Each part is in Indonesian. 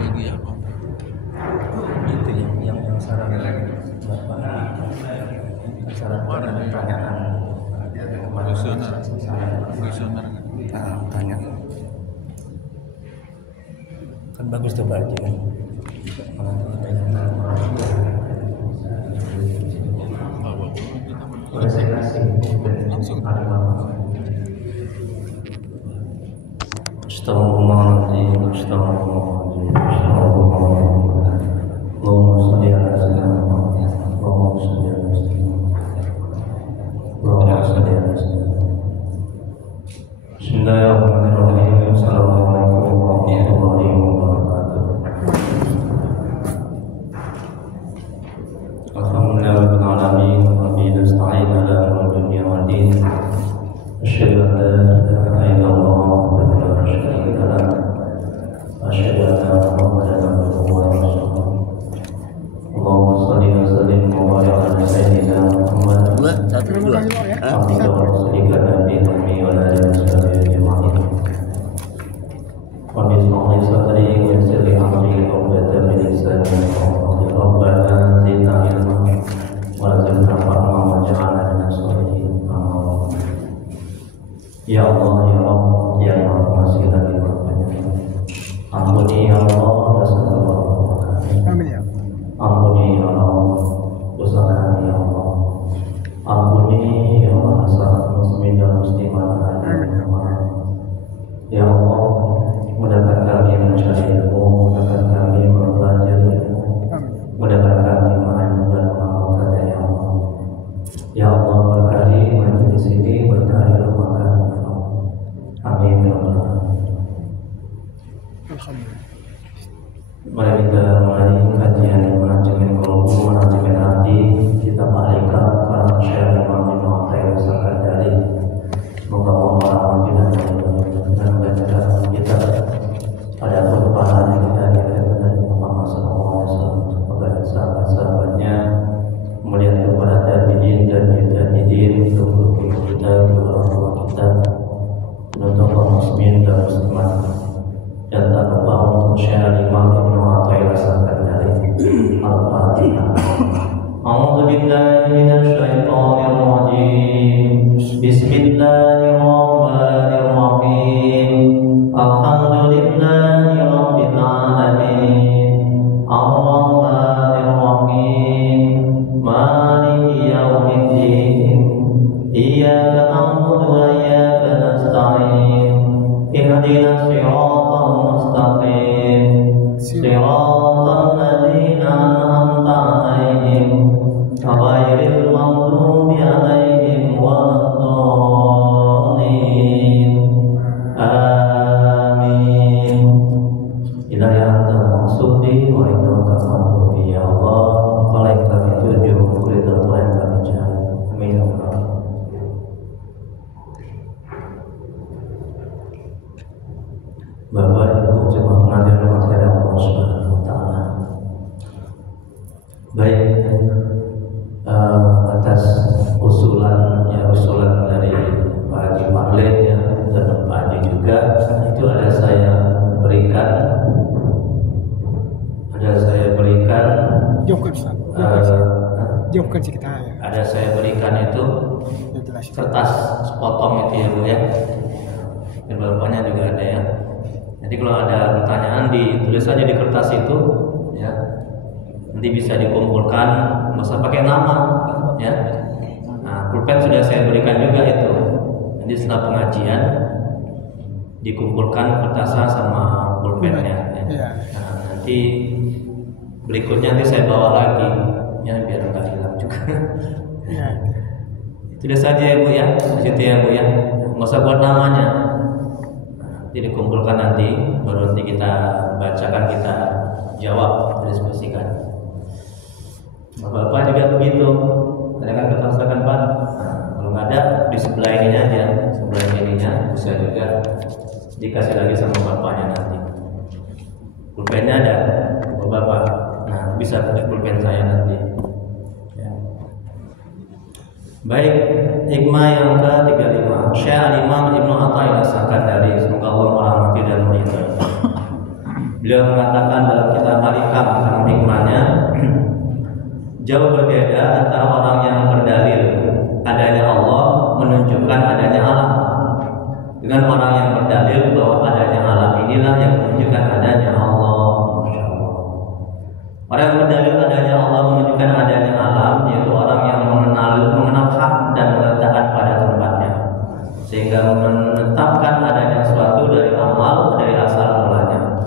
Media apa? Itu yang saran Bapak. Saran pertanyaan. Kuesioner. Nah, tanya. Kan bagus tuh Pak kan. Langsung. Astagfirullahaladzim, astagfirullahaladzim, astagfirullahaladzim. Allahumma sholli ala sayyidina Muhammad. Allahumma sholli ala sayyidina Muhammad. Allahumma sholli ala sayyidina Muhammad. Bismillahirrahmanirrahim. Assalamualaikum warahmatullahi wabarakatuh. Alhamdulillahirabbil alamin wa bihi nasta'in ala umuri dunya wad din. Asyhadu an la ilaha illallah wa syarika lah. Asyhadu anna Muhammadan abduhu wa rasuluh. Allahumma shalli wa sallim wa barik ala sayyidina Muhammad. Ya Allah, ya Allah, ya Allah, masih lagi berbanyak. Ampuni ya Allah dosa-dosa kami. Ampuni ya Allah dosa kami ya Allah. Ampuni ya Allah salah muslimin dan muslimat. Ya Allah, mudahkan kami mencari ilmu, mudahkan kami belajar ilmu, mudahkan kami mengajar dan mengamalkan ya Allah. Ya Allah, berkahi majelis ini, berkahi rumah kami. Amin ya Allah. Mari kita mulai kajian menancapkan kolbu, menancapkan hati. Kita balikan para masyarakat Imam Ibnu Athaillah Sakandari. Semoga Allah merahmati dan membacakan kita pada perjumpaan kita dari Muhammad SAW kepada sahabat-sahabatnya, kemudian kepada tabi'in dan tabi'in, untuk guru kita, orang tua kita, untuk kaum muslimin dan muslimat, dan tak lupa untuk Syekh Imam Ibnu Athaillah Sakandari. Al-Fatihah. A'udzu billahi minasy syaithanir rajim. Bismillahirrahmanirrahim. Alhamdulillahi rabbil alamin. Ar-Rahmanir Rahim. Maliki yaumiddin. Iyyaka na'budu wa iyyaka nasta'in. Ihdinas siratal mustaqim. Siratal ladzina an'amta 'alaihim ghairil maghdubi 'alaihim waladdallin. Amin. Hidayah antal maqsudi wa iyyaka na'budu ya Allah. Engkau yang kami tuju, engkau yang kami cari. Amin ya Allah. Bapak Ibu jemaah pengajian materi Allah Subhanahu wa taala. Baik, atas usulan dari Pak Haji Marlin ya, dan Pak Haji juga, itu ada saya berikan ada saya berikan itu kertas sepotong itu ya Bu ya. Dan bapaknya juga ada ya. Jadi kalau ada pertanyaan ditulis saja di kertas itu ya. Nanti bisa dikumpulkan, nggak usah pakai nama ya. Nah, pulpen sudah saya berikan juga itu. Nanti setelah pengajian dikumpulkan kertasnya sama pulpennya ya. Nah, nanti berikutnya nanti saya bawa lagi ya, biar nggak hilang juga. Sudah saja ya Bu ya, di situ ya Bu ya. Nggak usah buat namanya. Jadi dikumpulkan nanti, baru nanti kita bacakan, kita jawab, diskusikan. Bapak-bapak juga begitu. Ada kan katakan Pak? Nah, kalau nggak ada di sebelah ininya aja, sebelah ininya bisa juga dikasih lagi sama bapaknya nanti. Pulpennya ada, bapak. Nah, bisa pakai pulpen saya nanti. Ya. Baik, hikmah yang ke-35. Syekh Imam Ibnu Athaillah Sakandari, semoga Allah Beliau mengatakan dalam kitab Al-Hikam tentang hikmahnya, jauh berbeda antara orang yang berdalil adanya Allah menunjukkan adanya alam dengan orang yang berdalil bahwa adanya alam inilah yang menunjukkan adanya Allah. Masya Allah. Orang yang berdalil adanya Allah menunjukkan adanya alam, yaitu orang yang mengenal hak dan meletakkan pada tempatnya, sehingga menetapkan adanya sesuatu dari amal dari asal mulanya.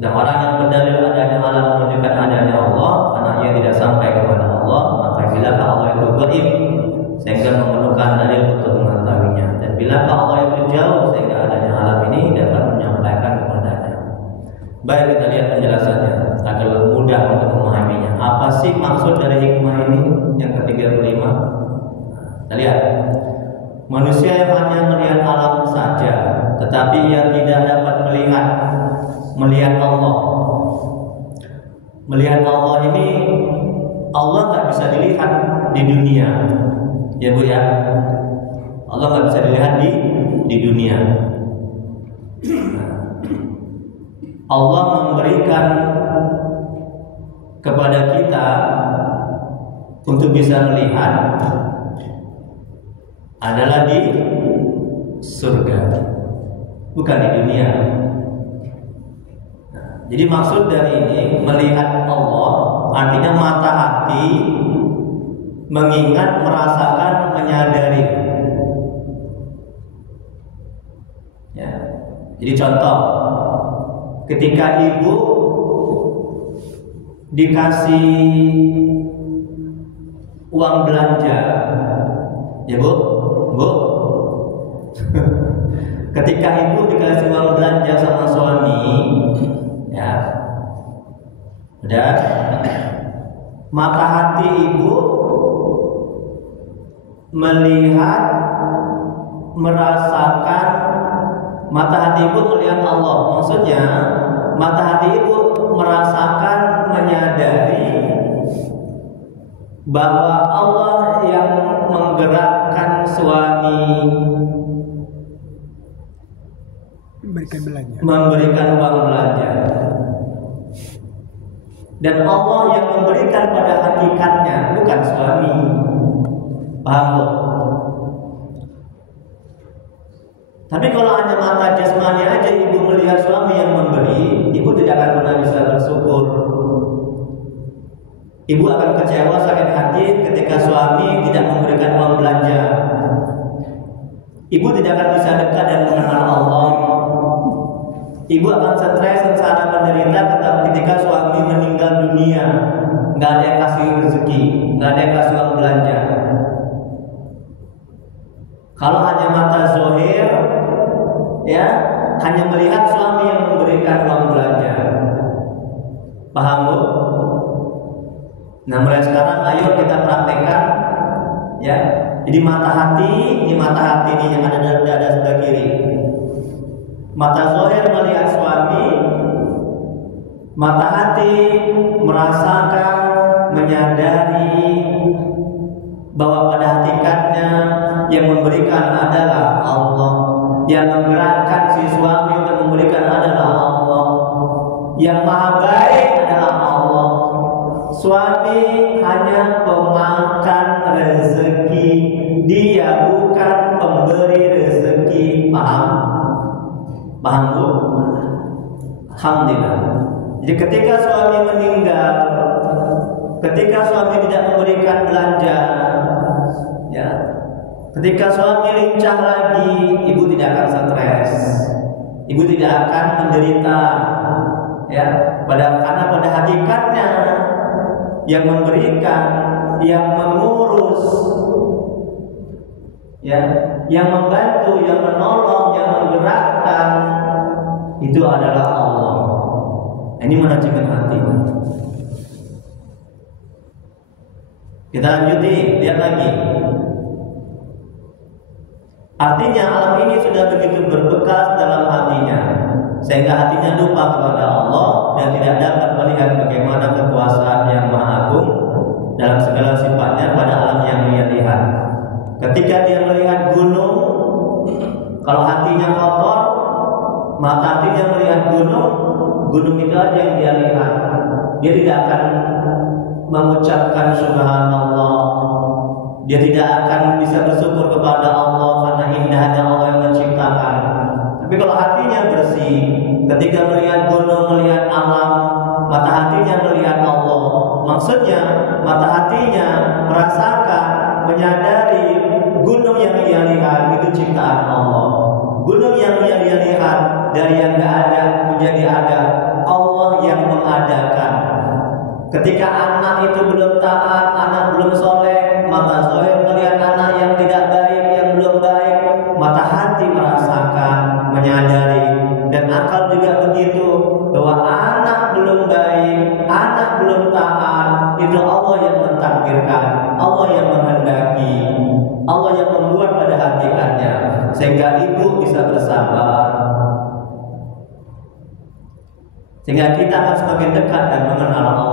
Sedang orang yang berdalil adanya alam menunjukkan adanya Allah, karena ia tidak sampai kepada Allah, maka bila Allah itu gaib sehingga memerlukan dalil untuk mengetahuinya, dan bila Allah itu jauh sehingga adanya alam ini dapat menyampaikan kepadanya. Baik, kita lihat penjelasannya agar mudah untuk memahaminya. Apa sih maksud dari hikmah ini yang ke-35? Kita lihat. Manusia yang hanya melihat alam saja, tetapi ia tidak dapat melihat Allah. Melihat Allah ini, Allah nggak bisa dilihat di dunia, ya Bu ya. Allah nggak bisa dilihat di dunia. Allah memberikan kepada kita untuk bisa melihat adalah di surga, bukan di dunia. Jadi maksud dari ini melihat Allah artinya mata hati mengingat, merasakan, menyadari. Ya. Jadi contoh, ketika ibu dikasih uang belanja, ya Bu, ketika ibu dikasih uang belanja sama suami, ya, udah, mata hati ibu melihat, merasakan, mata hati ibu melihat Allah. Maksudnya mata hati ibu merasakan, menyadari bahwa Allah yang menggerakkan suami memberikan uang belanja, dan Allah yang memberikan pada hakikatnya, bukan suami. Paham Bu? Tapi kalau hanya mata jasmani aja ibu melihat suami yang memberi, ibu tidak akan pernah bisa bersyukur. Ibu akan kecewa, sakit hati ketika suami tidak memberikan uang belanja. Ibu tidak akan bisa dekat dan mengenal Allah. Ibu akan stres, sengsara, menderita ketika suami meninggal dunia, nggak ada yang kasih rezeki, nggak ada yang kasih uang belanja. Kalau hanya mata zahir, ya, hanya melihat suami yang memberikan uang belanja. Paham Bu? Nah, mulai sekarang ayo kita praktekkan, ya. Jadi mata hati, ini mata hati ini yang ada dalam dada sebelah kiri. Mata zahir melihat suami, mata hati merasakan, menyadari bahwa pada hakikatnya yang memberikan adalah Allah, yang menggerakkan si suami untuk memberikan adalah Allah, yang maha baik adalah Allah. Suami hanya pemakan rezeki, dia bukan pemberi rezeki. Paham? Paham Bu? Alhamdulillah. Jadi ketika suami meninggal, ketika suami tidak memberikan belanja, ya, ketika suami lincah lagi, ibu tidak akan stres, ibu tidak akan menderita, ya, karena pada hakikatnya yang memberikan, yang mengurus, ya, yang membantu, yang menolong, yang menggerakkan itu adalah Allah. Ini menunjukkan hati. Kita lanjuti, lihat lagi. Artinya alam ini sudah begitu berbekas dalam hatinya, sehingga hatinya lupa kepada Allah dan tidak dapat melihat bagaimana kekuasaan yang maha agung dalam segala sifatnya pada alam yang ia lihat. Ketika dia melihat gunung, kalau hatinya kotor, mata hatinya melihat gunung, gunung itu aja yang dia lihat. Dia tidak akan mengucapkan subhanallah. Dia tidak akan bisa bersyukur kepada Allah karena indahnya Allah yang menciptakan. Tapi kalau hatinya bersih, ketika melihat gunung, melihat alam, mata hatinya melihat Allah. Maksudnya mata hatinya merasakan, menyadari gunung yang ia lihat itu ciptaan Allah. Gunung yang ia lihat dari yang tidak ada menjadi ada, Allah yang mengadakan. Ketika anak itu belum taat, anak belum soleh, mata zahir melihat anak yang tidak baik, yang belum baik, mata hati merasakan, menyadari, dan akal juga begitu, bahwa anak belum baik, anak belum taat, itu Allah yang mentakdirkan, Allah yang menghendaki, Allah yang membuat pada hakikatnya, sehingga ibu bisa bersabar, sehingga kita akan semakin dekat dan mengenal Allah.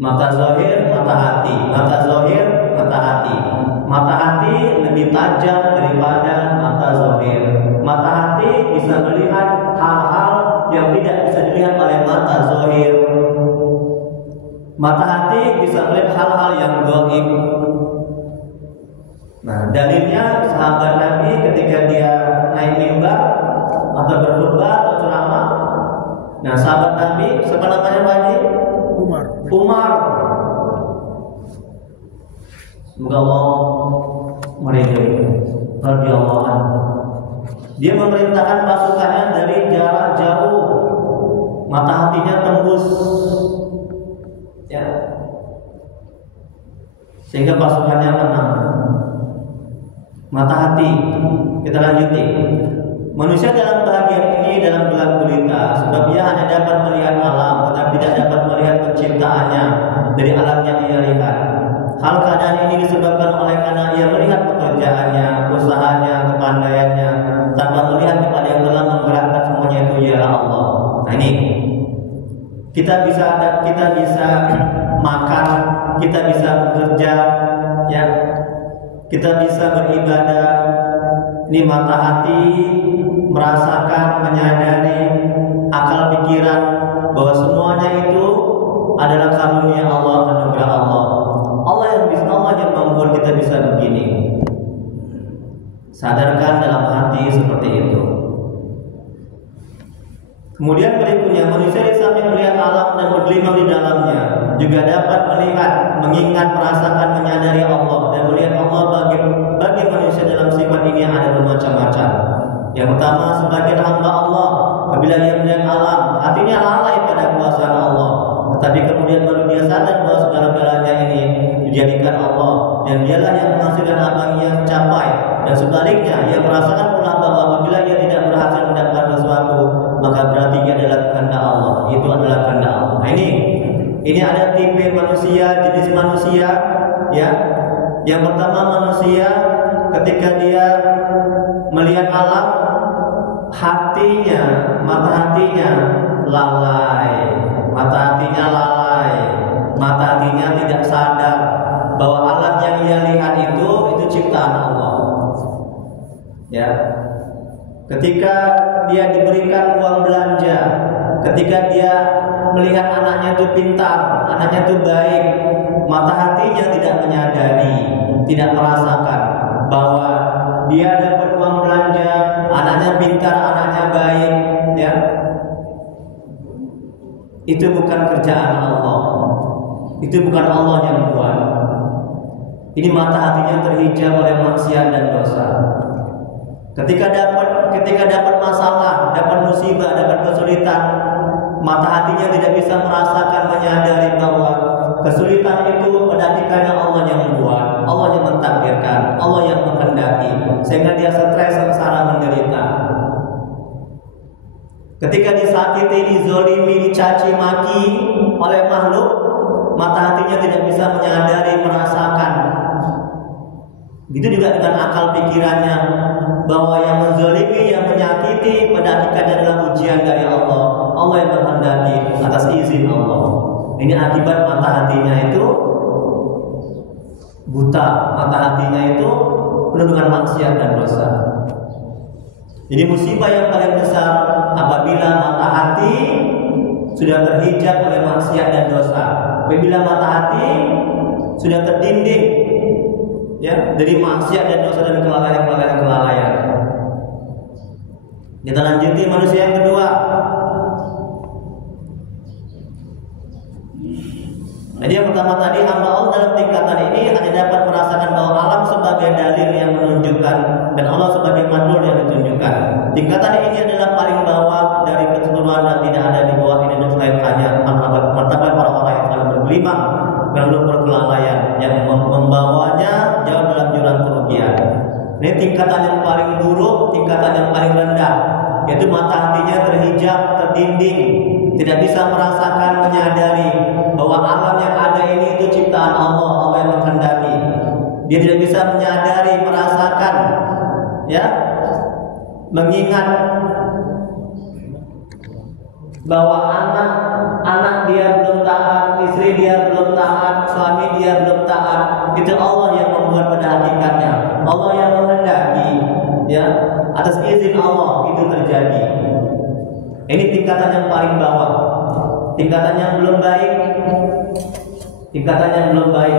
Mata zahir, mata hati, mata zahir, mata hati. Mata hati lebih tajam daripada mata zahir. Mata hati bisa melihat hal-hal yang tidak bisa dilihat oleh mata zahir. Mata hati bisa melihat hal-hal yang gaib. Nah, dalilnya sahabat Nabi ketika dia naik mimbar atau berkhutbah atau ceramah. Nah, sahabat Nabi, siapa namanya Pak Haji? Umar. Semoga Allah meridhoi radhiyallahu anhu. Dia memerintahkan pasukannya dari jarak jauh. Mata hatinya tembus, ya, sehingga pasukannya menang. Mata hati. Kita lanjuti. Manusia dalam bahagian ini dalam gelap gulita, sebab ia hanya dapat melihat alam, tetapi tidak dapat melihat penciptaannya dari alam yang ia lihat. Hal keadaan ini disebabkan oleh karena ia melihat pekerjaannya, usahanya, kepandaiannya, tanpa melihat kepada yang telah menggerakkan semuanya, itu ialah Allah. Nah ini, kita bisa makan, kita bisa bekerja, ya, kita bisa beribadah. Ini mata hati merasakan, menyadari, akal pikiran bahwa semuanya itu adalah karunia Allah, anugerah Allah. Allah yang membuat kita bisa begini. Sadarkan dalam hati seperti itu. Kemudian berikutnya, manusia di samping melihat alam dan bergelimang di dalamnya, juga dapat melihat, mengingat, merasakan, menyadari Allah dan melihat Allah bagi manusia dalam sifat ini ada bermacam-macam. Yang pertama, sebagian hamba Allah apabila ia melihat alam, hatinya lalai pada kuasaan Allah, tetapi kemudian baru dia sadar bahwa segala-galanya ini dijadikan Allah dan dialah yang menghasilkan apa yang ia capai. Dan sebaliknya, ia merasakan pula bahwa apabila ia tidak berhasil mendapatkan sesuatu, maka berarti ia adalah kehendak Allah. Itu adalah kehendak Allah. Nah, ini ada tipe manusia, jenis manusia, ya. Yang pertama, manusia ketika dia melihat alam, hatinya, mata hatinya lalai, mata hatinya tidak sadar bahwa alam yang ia lihat itu ciptaan Allah. Ya, ketika dia diberikan uang belanja, ketika dia melihat anaknya itu pintar, anaknya itu baik, mata hatinya tidak menyadari, tidak merasakan bahwa dia dapat uang belanja, anaknya pintar, anaknya baik, ya. Itu bukan kerjaan Allah. Itu bukan Allah yang buat. Ini mata hatinya terhijab oleh maksiat dan dosa. Ketika dapat masalah, dapat musibah, dapat kesulitan, mata hatinya tidak bisa merasakan, menyadari bahwa kesulitan itu pada hakikatnya Allah yang membuat, Allah yang mentakdirkan, Allah yang menghendaki, sehingga dia stres, sengsara, menderita. Ketika disakiti, dizolimi, dicaci maki oleh makhluk, mata hatinya tidak bisa menyadari, merasakan. Begitu juga dengan akal pikirannya, bahwa yang menzolimi, yang menyakiti pada hakikatnya adalah ujian dari Allah. Allah yang menghendaki atas izin Allah. Ini akibat mata hatinya itu buta, mata hatinya itu penuh dengan maksiat dan dosa. Jadi musibah yang paling besar apabila mata hati sudah terhijab oleh maksiat dan dosa. Apabila mata hati sudah terdinding ya dari maksiat dan dosa dan kelalaian. Kita lanjuti manusia yang kedua. Jadi yang pertama tadi, hamba Allah dalam tingkatan ini hanya dapat merasakan bahwa alam sebagai dalil yang menunjukkan dan Allah sebagai madlul yang ditunjukkan. Tingkatan ini adalah paling bawah dari keseluruhan dan tidak ada di bawah ini selain hanya martabat orang-orang yang selalu bergelimang dan berkelalaian yang membawanya jauh dalam jurang kerugian. Ini tingkatan yang paling buruk, tingkatan yang paling rendah, yaitu mata hatinya terhijab, terdinding, tidak bisa merasakan, menyadari bahwa alam yang ada ini itu ciptaan Allah, Allah yang menghendaki. Dia tidak bisa menyadari, merasakan, ya, mengingat bahwa anak dia belum taat, istri dia belum taat, suami dia belum taat. Itu Allah yang membuat pada hakikatnya. Allah yang menghendaki, ya, atas izin Allah itu terjadi. Ini tingkatan yang paling bawah, tingkatan yang belum baik, tingkatan yang belum baik.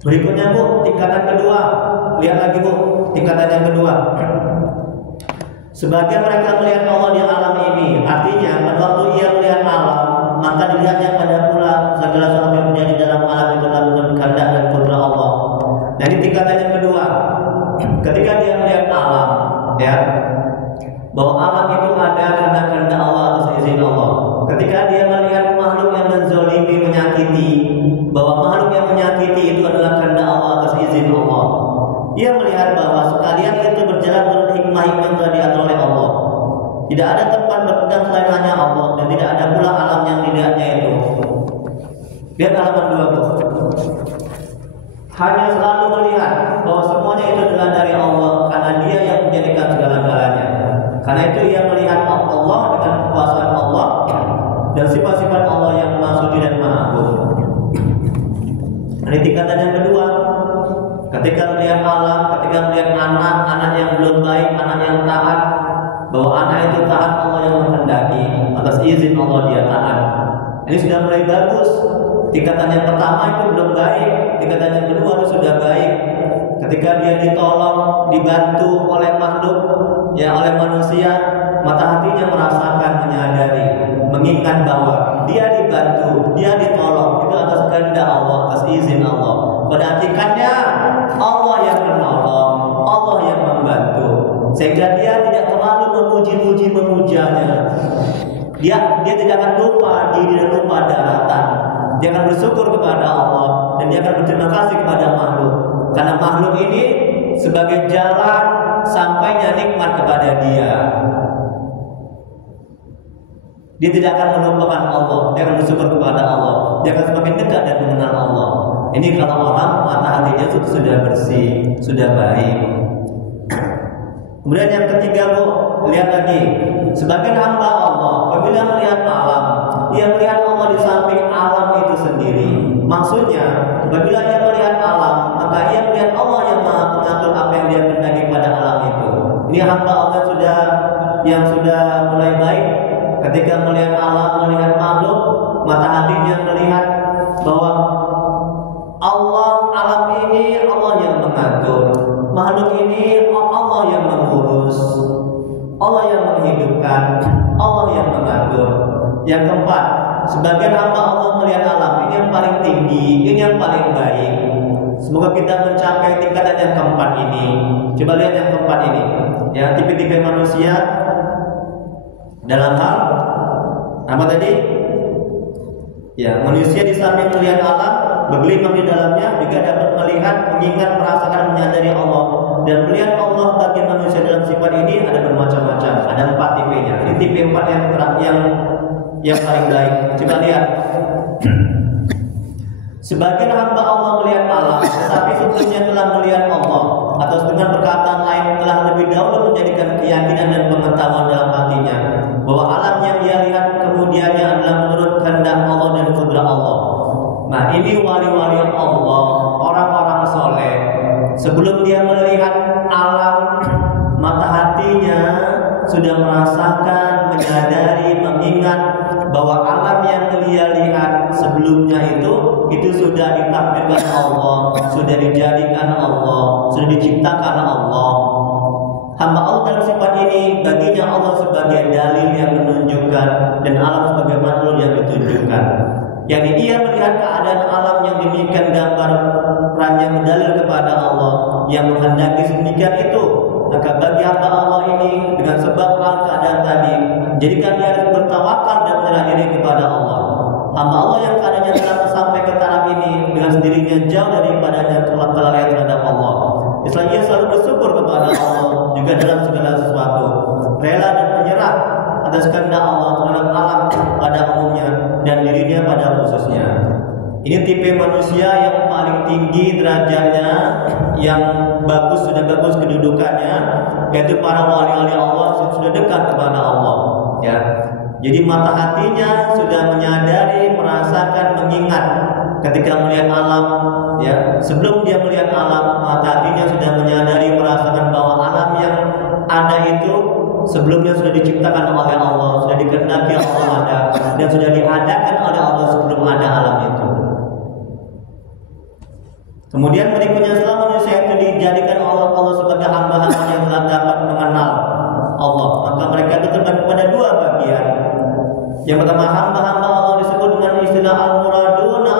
Berikutnya Bu, tingkatan kedua. Lihat lagi Bu, tingkatan yang kedua. Sebagian mereka melihat Allah di alam ini. Artinya pada waktu ia melihat alam, maka dilihatnya pada pula segala sesuatu yang menjadi dalam alam itu dalam kehendak dan kudrat Allah. Nah, ini tingkatan yang kedua. Ketika dia melihat alam, ya, bahwa alam itu ada karena kehendak Allah atas izin Allah. Ketika dia melihat makhluk yang menzalimi, menyakiti, bahwa makhluk yang menyakiti itu adalah kehendak Allah atas izin Allah. Ia melihat bahwa sekalian itu berjalan menurut hikmah-hikmah yang telah diatur oleh Allah. Tidak ada tempat berpegang selain hanya Allah, dan tidak ada pula alam yang dilihatnya itu. Lihat halaman 2. Hanya selalu melihat bahwa semuanya itu adalah dari Allah, karena Dia yang menjadikan segala-galanya. Karena itu ia melihat Allah dengan kekuasaan Allah dan sifat-sifat Allah yang Maha Suci dan Maha Agung. Ini tingkatan yang kedua. Ketika melihat alam, ketika melihat anak yang belum baik, anak yang taat, bahwa anak itu taat Allah yang menghendaki, atas izin Allah dia taat. Ini sudah mulai bagus. Tingkatan yang pertama itu belum baik, tingkatan yang kedua itu sudah baik. Ketika dia ditolong, dibantu oleh makhluk, ya oleh manusia, mata hatinya merasakan, menyadari, mengingat bahwa dia dibantu, dia ditolong, itu atas kehendak Allah, atas izin Allah. Pada hakikatnya Allah yang menolong, Allah yang membantu, sehingga dia tidak terlalu memuji-muji memujanya. Dia tidak akan lupa diri dan lupa daratan. Dia akan bersyukur kepada Allah dan dia akan berterima kasih kepada makhluk, karena makhluk ini sebagai jalan sampainya nikmat kepada dia. Dia tidak akan melupakan Allah, dia akan bersyukur kepada Allah, dia akan semakin dekat dan mengenal Allah. Ini kalau orang mata hatinya sudah bersih, sudah baik. Kemudian yang ketiga Bu, lihat lagi. Sebagian hamba Allah apabila melihat alam, ia melihat Allah di samping alam itu sendiri. Maksudnya, apabila ia melihat alam, maka ia melihat Allah yang Maha mengatur apa yang dia kehendaki pada alam itu. Ini hamba Allah yang sudah mulai baik. Ketika melihat alam, melihat makhluk, mata hatinya melihat bahwa Allah, alam ini Allah yang mengatur, makhluk ini Allah yang mengurus, Allah yang menghidupkan, Allah yang mengatur. Yang keempat, sebagian hamba Allah melihat alam ini yang paling tinggi, ini yang paling baik. Semoga kita mencapai tingkatan yang keempat ini. Coba lihat yang keempat ini, ya, tipe-tipe manusia dalam hal apa tadi? Ya, manusia di samping melihat alam, bergelimang di dalamnya, juga dapat melihat, mengingat, merasakan, menyadari Allah. Dan melihat Allah bagi manusia dalam sifat ini ada bermacam-macam. Ada 4 tipenya. Ini tipe 4 yang paling baik. Coba lihat. Sebagian hamba Allah melihat alam, tetapi sebelumnya telah melihat Allah, atau dengan perkataan lain telah lebih dahulu menjadikan keyakinan dan pengetahuan dalam hatinya. hatinya sudah merasakan, menyadari, mengingat bahwa alam yang dia lihat sebelumnya itu sudah ditakdirkan Allah, sudah dijadikan Allah, sudah diciptakan Allah. Hamba Allah dalam sifat ini baginya Allah sebagai dalil yang menunjukkan dan alam sebagai makhluk yang ditunjukkan. Yang ia melihat keadaan alam yang demikian gambarannya berdalil kepada Allah yang menghendaki sedemikian itu. Maka bagi hamba Allah ini dengan sebab keadaan tadi, jadikan dia harus bertawakal dan menyerah diri kepada Allah. Hamba Allah yang keadaannya telah sampai ke taraf ini dengan sendirinya jauh daripadanya kelalaian terhadap Allah. Islam ia selalu bersyukur kepada Allah juga dalam segala sesuatu, rela dan menyerah atas kehendak Allah terhadap alam pada umumnya dan dirinya pada khususnya. Ini tipe manusia yang paling tinggi derajatnya, yang bagus, sudah bagus kedudukannya, yaitu para wali-wali Allah yang sudah dekat kepada Allah. Ya, jadi mata hatinya sudah menyadari, merasakan, mengingat ketika melihat alam. Ya, sebelum dia melihat alam, mata hatinya sudah menyadari, merasakan bahwa alam yang ada itu sebelumnya sudah diciptakan oleh Allah, sudah dikehendaki Allah ada, dan sudah diadakan oleh Allah sebelum ada alam itu. Kemudian berikutnya setelah manusia itu dijadikan Allah sebagai hamba-hamba yang telah dapat mengenal Allah, maka mereka itu terbagi pada dua bagian. Yang pertama, hamba-hamba Allah disebut dengan istilah al-muraduna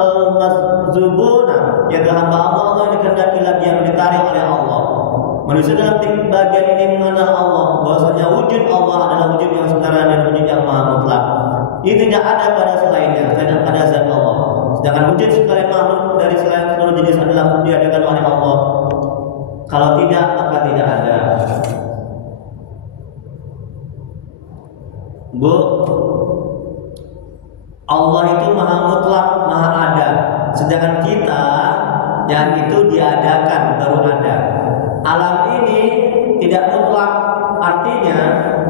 al-mazubuna, yaitu hamba Allah yang dikehendaki lagi, yang ditarik oleh Allah. Manusia dalam bagian ini mengenal Allah, bahwasanya wujud Allah adalah wujud yang sementara dan wujud yang maha mutlak. Ini tidak ada pada selainnya, tidak ada zat Allah. Sedangkan wujud sekalian makhluk dari selain seluruh jenis adalah diadakan oleh Allah. Kalau tidak, maka tidak ada. Bu, Allah itu maha mutlak, maha ada. Sedangkan kita yang itu diadakan, baru ada. Alam ini tidak mutlak, artinya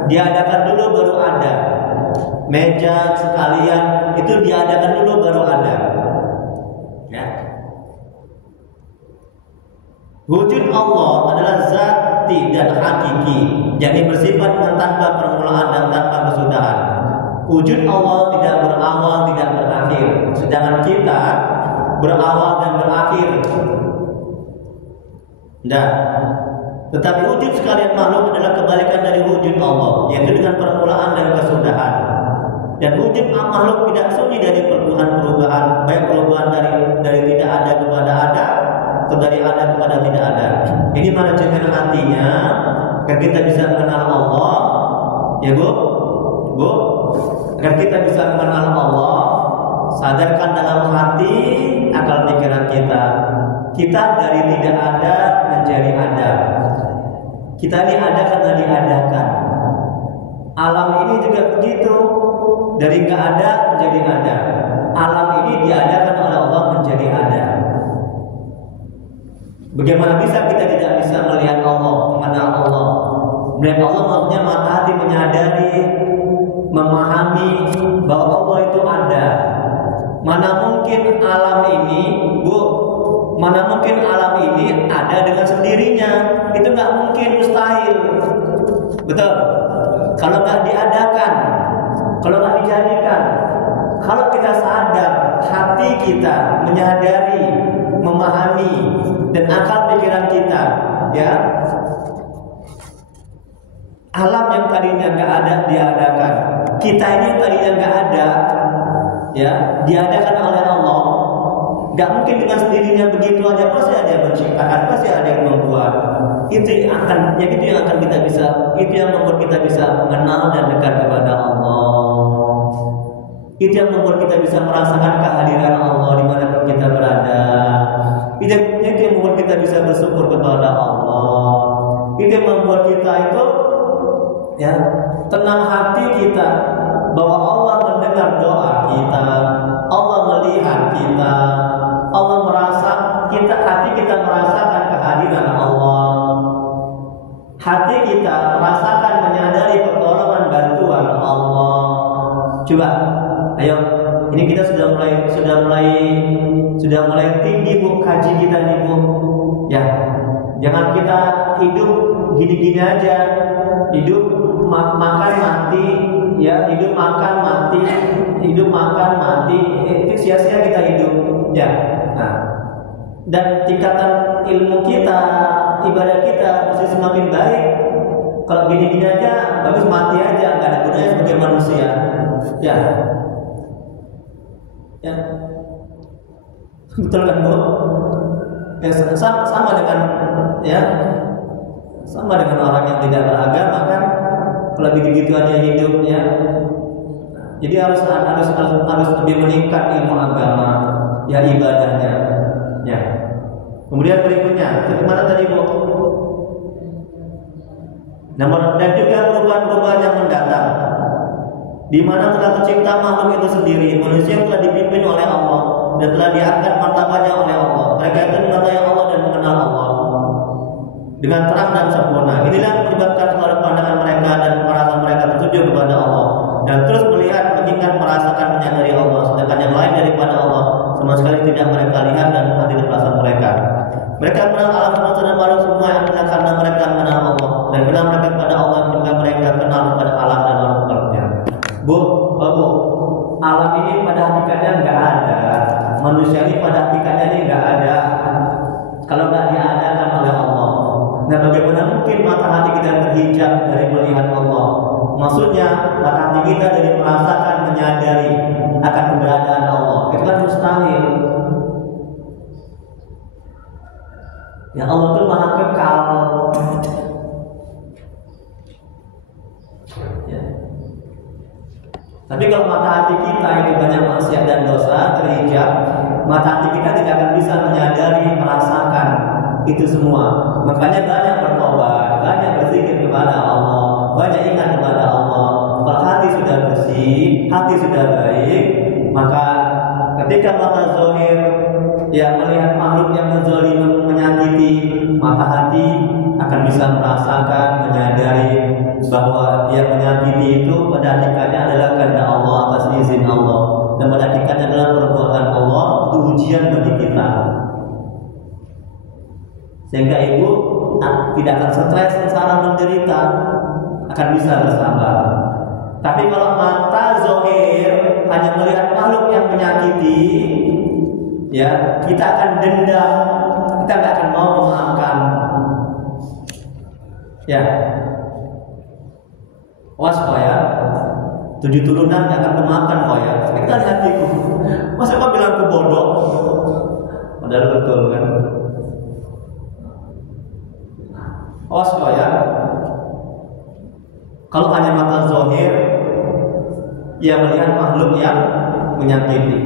diadakan dulu baru ada. Meja sekalian itu diadakan dulu baru ada. Ya. Wujud Allah adalah zati dan hakiki, yakni bersifat dengan tanpa permulaan dan tanpa kesudahan. Wujud Allah tidak berawal, tidak berakhir. Sedangkan kita berawal dan berakhir. Nah, tetapi wujud sekalian makhluk adalah kebalikan dari wujud Allah, yaitu dengan permulaan dan kesudahan. Dan wujud makhluk tidak sunyi dari perubahan, baik perubahan dari tidak ada kepada ada, atau dari ada kepada tidak ada. Ini manajemen hatinya, agar kita bisa mengenal Allah, ya Bu, agar kita bisa mengenal Allah, sadarkan dalam hati, akal pikiran kita dari tidak ada menjadi ada. Kita ini ada karena diadakan. Alam ini juga begitu, dari nggak ada menjadi ada. Alam ini diadakan oleh Allah menjadi ada. Bagaimana bisa kita tidak bisa melihat Allah, mengenal Allah? Melihat Allah maksudnya mata hati menyadari, memahami bahwa Allah itu ada. Mana mungkin alam ini, Bu, mana mungkin alam ini ada dengan sendirinya? Itu nggak mungkin, mustahil. Betul? Kalau nggak diadakan, kalau nggak dijadikan, kalau kita sadar, hati kita menyadari, memahami, dan akal pikiran kita, ya, alam yang tadinya nggak ada diadakan, kita ini tadinya nggak ada, ya, diadakan oleh Allah. Nggak mungkin dengan sendirinya begitu aja, pasti ada yang menciptakan, pasti ada yang membuat. Itu yang akan kita bisa, itu yang membuat kita bisa mengenal dan dekat kepada Allah. Itu yang membuat kita bisa merasakan kehadiran Allah dimanapun kita berada. Itu yang membuat kita bisa bersyukur kepada Allah. Itu yang membuat kita itu, ya, tenang hati kita bahwa Allah mendengar doa kita, Allah melihat kita, Allah merasa kita, hati kita merasakan kehadiran Allah. Hati kita merasakan, menyadari pertolongan bantuan Allah. Coba, ayo, ini kita sudah mulai tinggi Bu, kaji kita nih Bu. Ya, jangan kita hidup gini-gini aja, hidup makan mati, ya hidup makan mati, hidup makan mati, itu sia-sia kita hidup, ya. Nah, dan tingkatan ilmu kita, ibadah kita mesti semakin baik. Kalau gini-gini aja, bagus mati aja, nggak ada gunanya sebagai manusia, ya. Ya, betul kan Bu? Ya, sama dengan ya, sama dengan orang yang tidak beragama kan, kalau begitu aja hidupnya. Jadi harus lebih meningkat ilmu agama, ya ibadahnya, ya. Kemudian berikutnya, mana tadi Bu? Dan juga perubahan-perubahan yang mendatang, di mana telah tercipta makhluk itu sendiri, manusia yang telah dipimpin oleh Allah dan telah diangkat martabatnya oleh Allah. Mereka itu mengetahui Allah dan mengenal Allah dengan terang dan sempurna. Inilah yang menyebabkan selalu pandangan mereka dan perasaan mereka tertuju kepada Allah dan terus melihat, mengingat, merasakan, menyadari Allah. Sedangkan yang lain daripada Allah sama sekali tidak mereka lihat dan hati dan perasaan mereka. Mereka mengenal alam semesta dan makhluk semua yang ada karena mereka mengenal Allah dan kenal mereka kepada Allah juga mereka kenal kepada alam dan makhluknya. Bu, alam ini pada hakikatnya nggak ada, manusia ini pada hakikatnya ini nggak ada kalau nggak diadakan oleh Allah. Nah, bagaimana mungkin mata hati kita terhijab dari melihat Allah? Maksudnya mata hati kita dari merasakan, menyadari akan keberadaan Allah. Itu kan mustahil. Ya Allah itu maha kekal. Ya. Tapi kalau mata hati kita itu banyak maksiat dan dosa, terhijab, mata hati kita tidak akan bisa menyadari, merasakan itu semua. Makanya banyak bertobat, banyak berzikir kepada Allah, banyak ingat kepada Allah. Kalau hati sudah bersih, hati sudah baik, maka ketika mata zahir ya melihat makhluk yang menzalimi, menyakiti, mata hati akan bisa merasakan, menyadari bahwa yang menyakiti itu pada hakikatnya adalah kehendak Allah atas izin Allah, dan pada hakikatnya adalah perbuatan Allah. Itu ujian bagi kita, sehingga ibu tidak akan stres, sengsara, menderita, akan bisa bersabar. Tapi kalau mata zahir hanya melihat makhluk yang menyakiti, ya kita akan dendam, kita tidak akan mau memaafkan. Ya, was ya, 7 turunan yang akan memaafkan ya. Kita lihat itu, masa kau bilang aku bodoh? Padahal betul kan? Was ya, kalau hanya mata zahir, ia melihat makhluk yang menyakiti.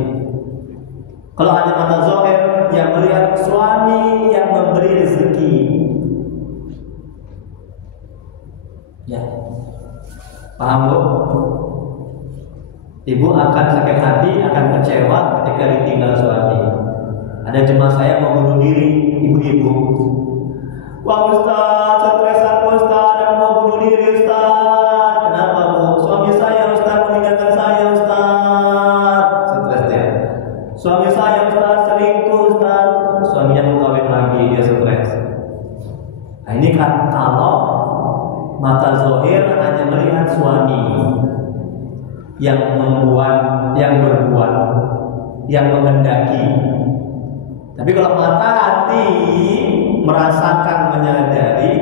Kalau hanya mata zahir, ia melihat suami yang memberi rezeki. Ya, paham Bu? Ibu akan sakit hati, akan kecewa ketika ditinggal suami. Ada jemaah saya mau bunuh diri, ibu-ibu. Wah Ustaz, stres aku Ustaz, dan mau bunuh diri Ustaz. Kenapa Bu? Suami saya Ustaz meninggalkan saya Ustaz. Stresnya. Suami saya Ustaz selingkuh Ustaz. Suaminya mau kawin lagi, dia stres. Nah ini kan kalau mata zahir hanya melihat suami yang membuat, yang berbuat, yang menghendaki. Tapi kalau mata hati merasakan, menyadari,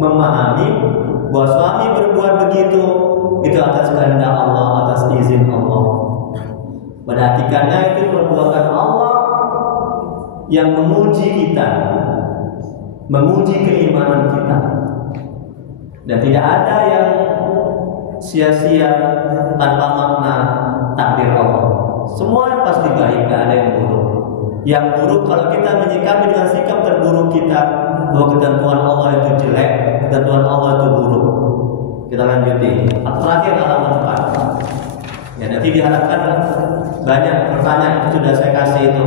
memahami bahwa suami berbuat begitu, itu atas kehendak Allah, atas izin Allah. Pada hakikatnya itu perbuatan Allah yang menguji kita, menguji keimanan kita. Dan tidak ada yang sia-sia tanpa makna takdir Allah. Semua pasti baik, tidak ada yang buruk. Yang buruk kalau kita menyikapi dengan sikap terburuk kita bahwa ketentuan Allah itu jelek, ketentuan Allah itu buruk. Kita lanjuti. Terakhir halaman 4. Ya, nanti diharapkan banyak pertanyaan yang sudah saya kasih itu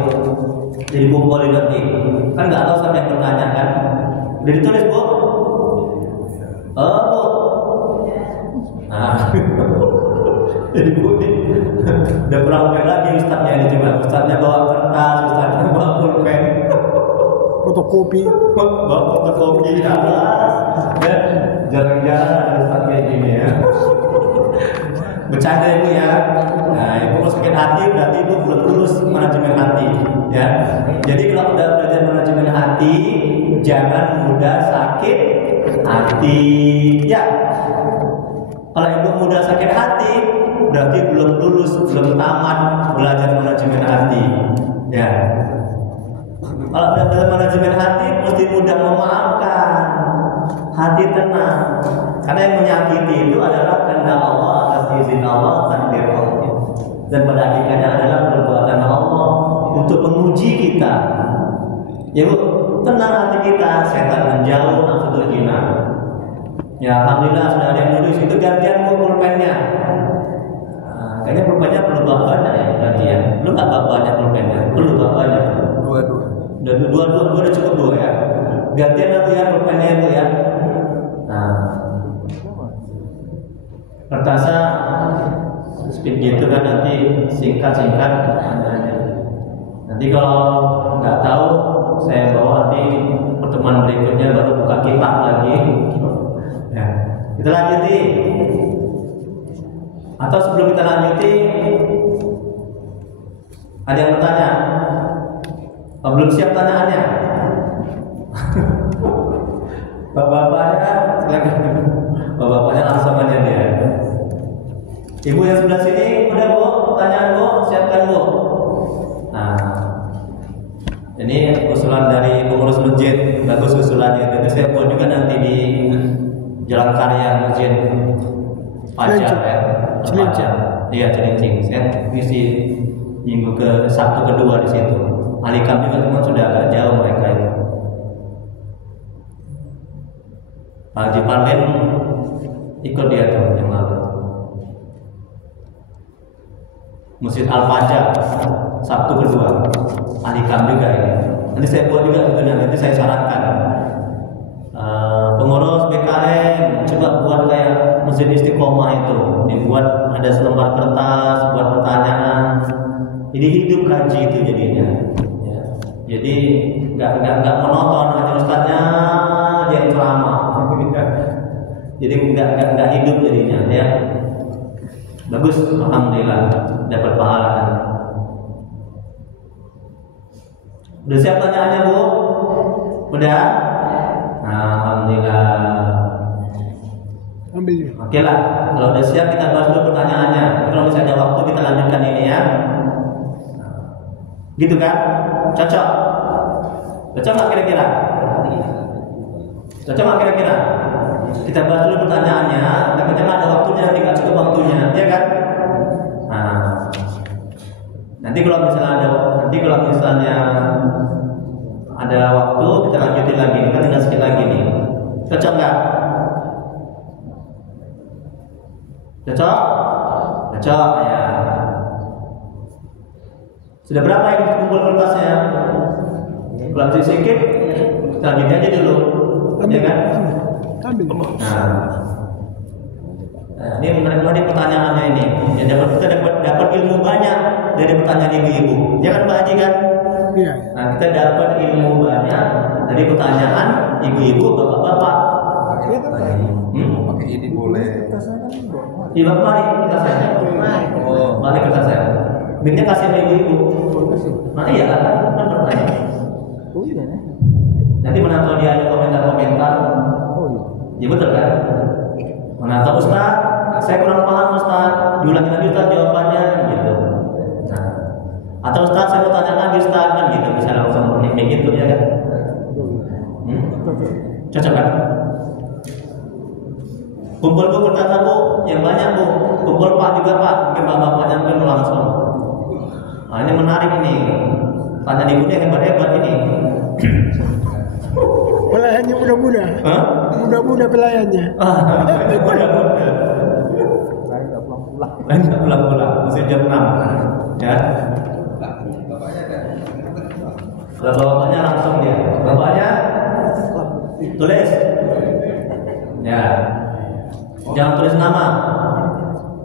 jadi kumpulin nanti. Kan nggak tahu sampai bertanya kan? Udah ditulis Bu? Oh Bu. Nah, jadi Bu udah kurang baik lagi ustadznya ini, coba ustadznya bawa kertas, ustadznya bawa pulpen. fotokopi. Bawa fotokopi ya. Jarang-jarang ada Ustaz kayak gini ya. Bercanda ini ya. Nah, ibu kalau sakit hati berarti ibu belum lulus manajemen hati ya. Jadi kalau udah belajar manajemen hati, jangan mudah sakit hati ya. Kalau ibu mudah sakit hati, berarti belum lulus, belum tamat belajar manajemen hati ya. Kalau dalam manajemen hati mesti mudah memaafkan, hati tenang. Karena yang menyakiti itu adalah kehendak Allah atas izin Allah, takdir Allah. Dan pada hakikatnya adalah perbuatan Allah untuk menguji kita. Ya Bu, tenang hati kita, setan menjauh, nafsu terhina. Ya alhamdulillah sudah ada yang nulis itu gantian Bu pulpennya. Kayaknya pulpennya perlu banyak ya gantian. Lu nggak banyak pulpennya, perlu banyak. Dua udah cukup dua ya. Gantian aku ya pulpennya itu ya. Nah, kertasnya speed gitu kan nanti singkat. Nanti kalau nggak tahu saya bawa nanti pertemuan berikutnya baru buka kitab lagi. Ya, kita lanjuti. Atau sebelum kita lanjuti, ada yang bertanya? Oh, belum siap tanyaannya. Bapak-bapaknya silakan. Bapak-bapaknya langsung aja dia. Ibu yang sebelah sini udah Bu, pertanyaan Bu, siapkan Bu. Nah, ini usulan dari pengurus masjid, bagus usulannya. Nanti saya buat juga nanti di Jalan Karya Masjid Pajar ya. Pajar. Iya, Cilincing. Saya ngisi minggu ke Sabtu kedua di situ. Alikam juga teman sudah agak jauh mereka itu. Pak Haji Parlen ikut dia tuh yang lalu. Masjid Al-Fajar Sabtu kedua. Alikam juga ini. Nanti saya buat juga itu nanti saya sarankan. Pengurus BKM coba buat kayak Masjid Istiqomah itu, dibuat ada selembar kertas buat pertanyaan. Jadi hidup kaji itu jadinya. Ya. Jadi nggak monoton hanya ustadznya dia ceramah. Jadi nggak hidup jadinya ya. Bagus, alhamdulillah dapat pahala. Udah siap tanyaannya Bu? Udah? Alhamdulillah. Oke lah, kalau udah siap kita bahas dulu pertanyaannya. Kalau misalnya ada waktu kita lanjutkan ini ya. Gitu kan? Cocok? Cocok nggak kira-kira? Cocok nggak kira-kira? Kita bahas dulu pertanyaannya. Takutnya nggak ada waktunya, nanti nggak cukup waktunya, ya kan? Nah, nanti kalau misalnya ada waktu kita lanjutin lagi. Kita tinggal sedikit lagi nih. Cocok nggak? Cocok? Cocok ya. Sudah berapa yang kumpul kertasnya? Kalau masih sedikit, kita lanjutin aja dulu. Ya kan? Nah, ini menarik pertanyaannya ini. Yang kita dapat ilmu banyak dari pertanyaan ibu-ibu. Ya kan Pak Haji kan? Iya. Nah, kita dapat ilmu banyak dari pertanyaan ibu-ibu, bapak-bapak. Pakai ini boleh. Iya, mari kita saya. Mari kita saya. Binnya kasih ke ibu-ibu. Nah, iya kan? Pertanyaan. Oh iya. Nanti mana tahu dia ada komentar-komentar. Oh iya. Ya betul kan? Mana tahu Ustaz, saya kurang paham Ustaz. Diulangi lagi Ustaz jawabannya gitu. Nah, atau Ustaz saya mau tanya lagi Ustaz kan gitu, bisa langsung kayak gitu ya kan? Cocok kan? Kumpul Bu kertas Bu, yang banyak Bu. Kumpul Pak juga Pak, mungkin bapak-bapaknya mungkin langsung. Nah ini menarik ini. Tanya ibu yang hebat-hebat ini. Pelayannya muda-muda. Hah? Muda-muda pelayannya. Muda-muda. Lain nggak pulang-pulang, masih jam 6 ya. Kalau bapaknya langsung dia. Bapaknya tulis. Ya. Jangan tulis nama.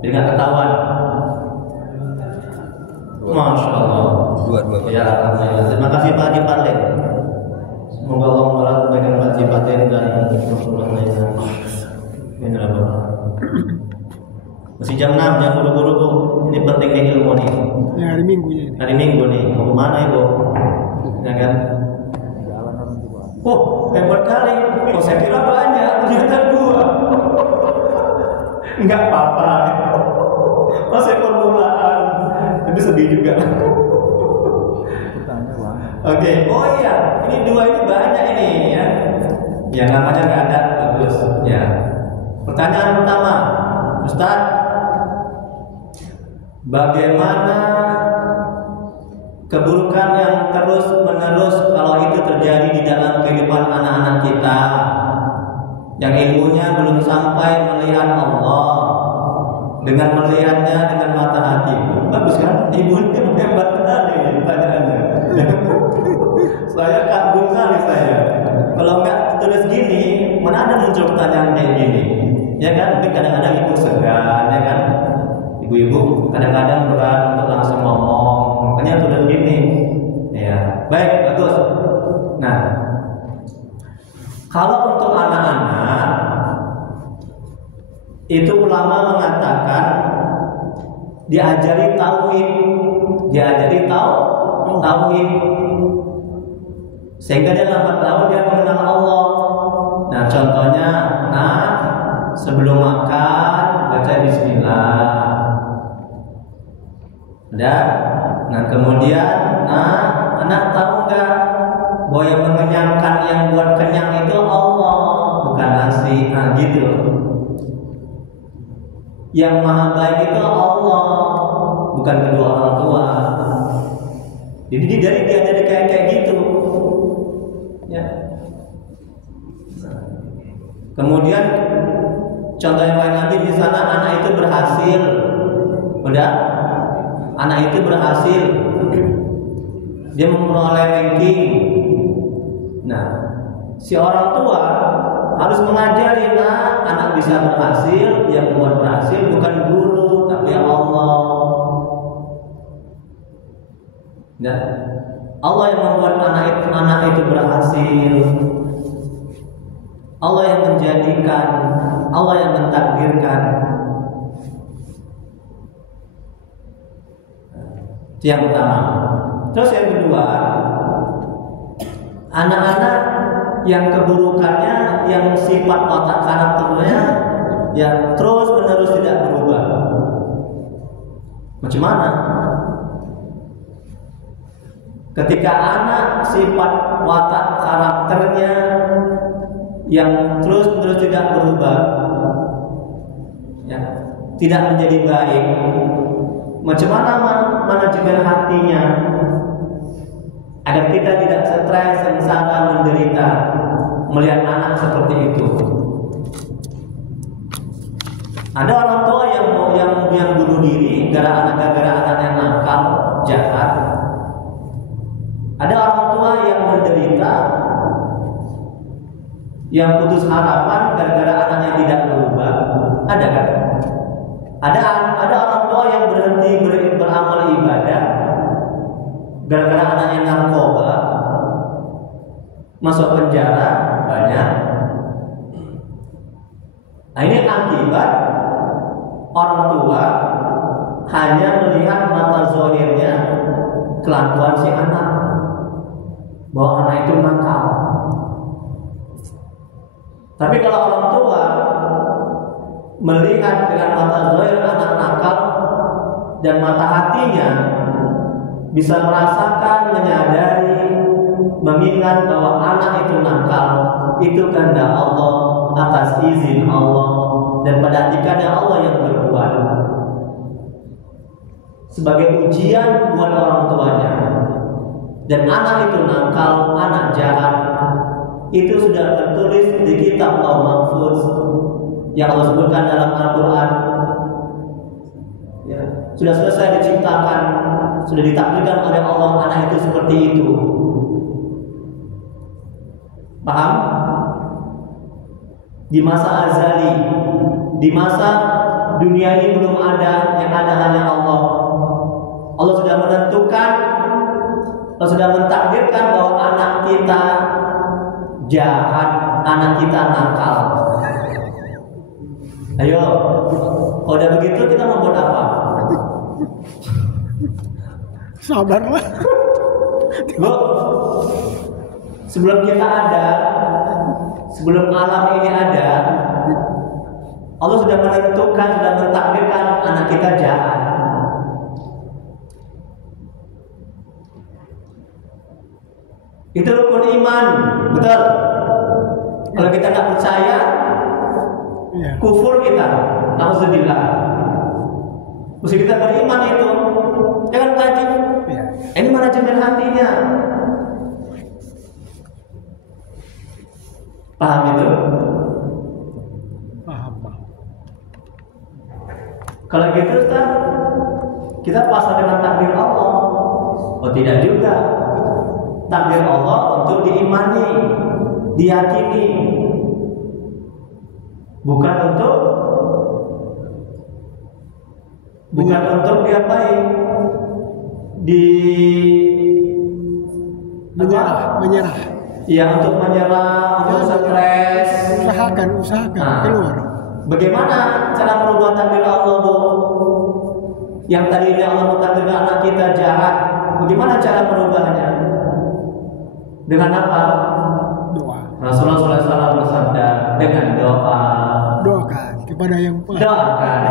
Biar nggak ketahuan. Masya Allah. Dua. Ya, alhamdulillah. Terima kasih Pak Haji Parle. Semoga Allah membalas kebaikan batin dan keseluruhannya. Ini apa? Masih jam 6, jangan buru-buru Bu. Ini penting nih ilmu nih. Ya, hari Minggu ya. Hari Minggu nih, mau kemana Ibu? Ya kan? Oh, hebat kali. Oh, saya kira banyak, ternyata 2. Enggak apa-apa. Masih permulaan. Tapi sedih juga. Oke, oh iya, ini 2 ini banyak ini ya. Yang namanya nggak ada, bagus. Ya. Pertanyaan pertama, Ustaz, bagaimana keburukan yang terus menerus kalau itu terjadi di dalam kehidupan anak-anak kita yang ilmunya belum sampai melihat Allah, dengan melihatnya dengan mata hati? Bagus kan? Ibunya hebat sekali pertanyaannya. Saya kagum sekali saya. Kalau nggak tulis gini, mana ada muncul pertanyaan kayak gini? Ya kan? Mungkin kadang-kadang ibu segan, ya kan? Ibu-ibu kadang-kadang berat untuk langsung ngomong, makanya tulis gini. Ya, baik, bagus. Nah, kalau untuk anak-anak itu ulama mengatakan diajari tauhid, tauhid, sehingga dia lambat laun dia mengenal Allah. Nah, contohnya, sebelum makan baca Bismillah. Ada. Nah, kemudian, anak tahu nggak bahwa yang mengenyangkan, yang buat kenyang itu Allah, bukan nasi. Nah, gitu. Yang maha baik itu Allah, bukan kedua orang tua. Jadi dari dia jadi kayak gitu. Ya. Kemudian contoh yang lain lagi di sana, anak itu berhasil. Udah? Anak itu berhasil. Dia memperoleh ranking. Nah, si orang tua harus mengajari anak bisa berhasil. Yang membuat berhasil bukan guru, tapi Allah. Nah, Allah yang membuat anak itu berhasil. Allah yang menjadikan, Allah yang mentakdirkan. Itu yang pertama. Terus yang kedua, anak-anak yang keburukannya, yang sifat otak karakternya ya terus menerus tidak berubah. Macam mana? Ketika anak sifat watak karakternya yang terus-menerus tidak berubah, ya, tidak menjadi baik, macam mana manajemen hatinya agar kita tidak stres, sengsara, menderita melihat anak seperti itu? Ada orang tua yang bunuh diri gara-gara anaknya nakal, jahat. Ada orang tua yang menderita, yang putus harapan gara-gara anaknya tidak berubah. Ada kan? Ada orang tua yang berhenti beramal ibadah gara-gara anaknya narkoba, masuk penjara, banyak. Nah, ini akibat orang tua hanya melihat mata zahirnya kelakuan si anak, bahwa anak itu nakal. Tapi kalau orang tua melihat dengan mata zahir anak nakal dan mata hatinya bisa merasakan, menyadari, mengingat bahwa anak itu nakal, itu kehendak Allah, atas izin Allah, dan pada hatinya Allah yang berbuat sebagai ujian buat orang tuanya. Dan anak itu nakal, anak jahat, itu sudah tertulis di kitab Lauh Mahfuz yang Allah sebutkan dalam Al-Quran. Ya, sudah selesai diciptakan, sudah ditakdirkan oleh Allah anak itu seperti itu. Paham? Di masa azali, di masa dunia ini belum ada, yang ada hanya Allah. Allah sudah menentukan, Allah sudah mentakdirkan bahwa anak kita jahat, anak kita nakal. Ayo, kalau udah begitu kita mau buat apa? Sabarlah. Bu, sebelum kita ada, sebelum alam ini ada, Allah sudah menentukan, sudah mentakdirkan anak kita jahat. Itu rukun iman, betul. Kalau kita nggak percaya, kufur kita. Nauzubillah. Mesti kita beriman itu. Jangan kaji. Ini manajemen hatinya. Paham itu? Paham. Kalau gitu Ustaz, kita pasrah dengan takdir Allah. Oh tidak juga. Takdir Allah untuk diimani, diyakini, bukan untuk diapain, menyerah. Ya, untuk menyerah, untuk stres. Usahakan keluar. Bagaimana cara merubah takdir Allah, Bu? Yang tadinya Allah mentakdirkan anak kita jahat, bagaimana cara merubahnya? Dengan apa? Doa. Rasulullah SAW bersabda, dengan doa. Doakan kepada yang Doakan,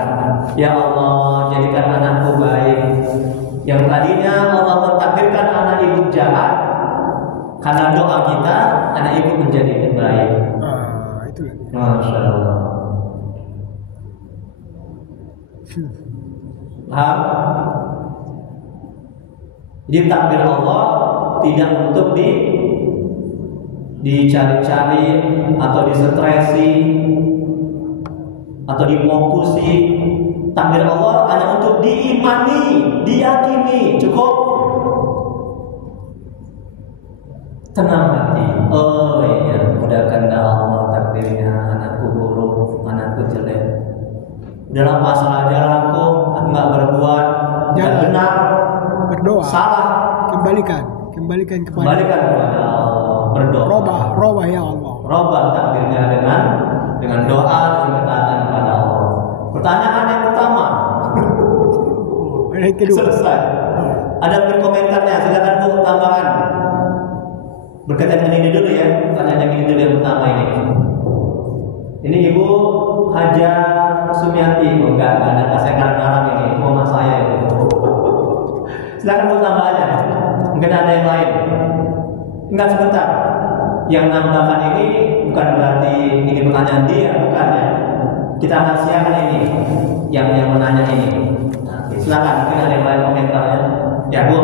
ya Allah, jadikan anakku baik. Yang tadinya Allah mentakdirkan anak ibu jahat, karena doa kita, anak ibu menjadi baik. Itulah. Masya Allah. Paham? Jadi takdir Allah tidak untuk dicari-cari atau distresi atau difokusi. Takdir Allah hanya untuk diimani, diyakini. Cukup tenang hati. Oh iya, mudahkan Allah takdirnya, anakku buruk, anakku jelek. Udahlah pasrah aja aku nggak berbuat dan benar. Berdoa. Salah. Kembalikan kepada Allah. Berdoa. Robah ya Allah. Robah takdirnya dengan doa, dengan ketaatan kepada Allah. Pertanyaan yang pertama. Yang kedua. Selesai. Ada komentarnya, silakan Bu tambahan. Berkaitan dengan ini dulu ya. Pertanyaan yang ini dulu yang pertama ini. Ini Ibu Haja Sumiati. Enggak ada saya karam ini. Itu mama saya itu. Silakan Bu tambahannya. Mungkin ada yang lain. Enggak, sebentar. Yang nambahkan ini bukan berarti ini pertanyaan dia, bukan ya. Kita rahasiakan ini yang menanya ini. Nah, silakan, mungkin ada yang lain komentarnya. Ya Bu.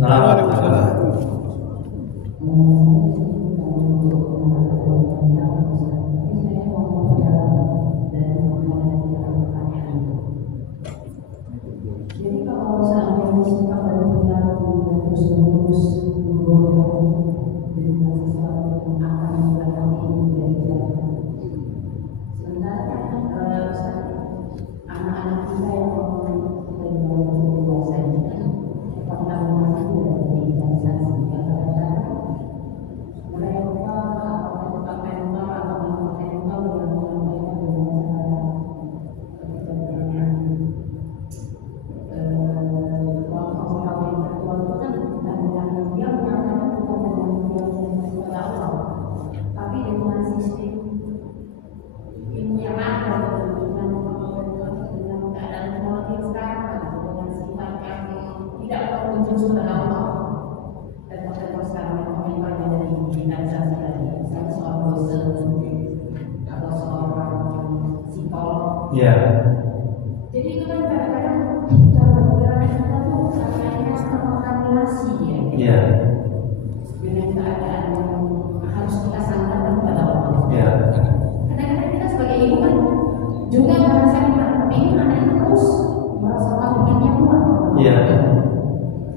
Assalamualaikum. Ya. Jadi itu kan kadang-kadang cara berpikiran kita tuh kayaknya terkontaminasi ya. Iya. Dengan keadaan yang harus kita sandarkan kepada Allah. Iya. Kadang-kadang kita sebagai ibu kan juga merasakan ingin anaknya terus merasakan hidupnya kuat. Iya.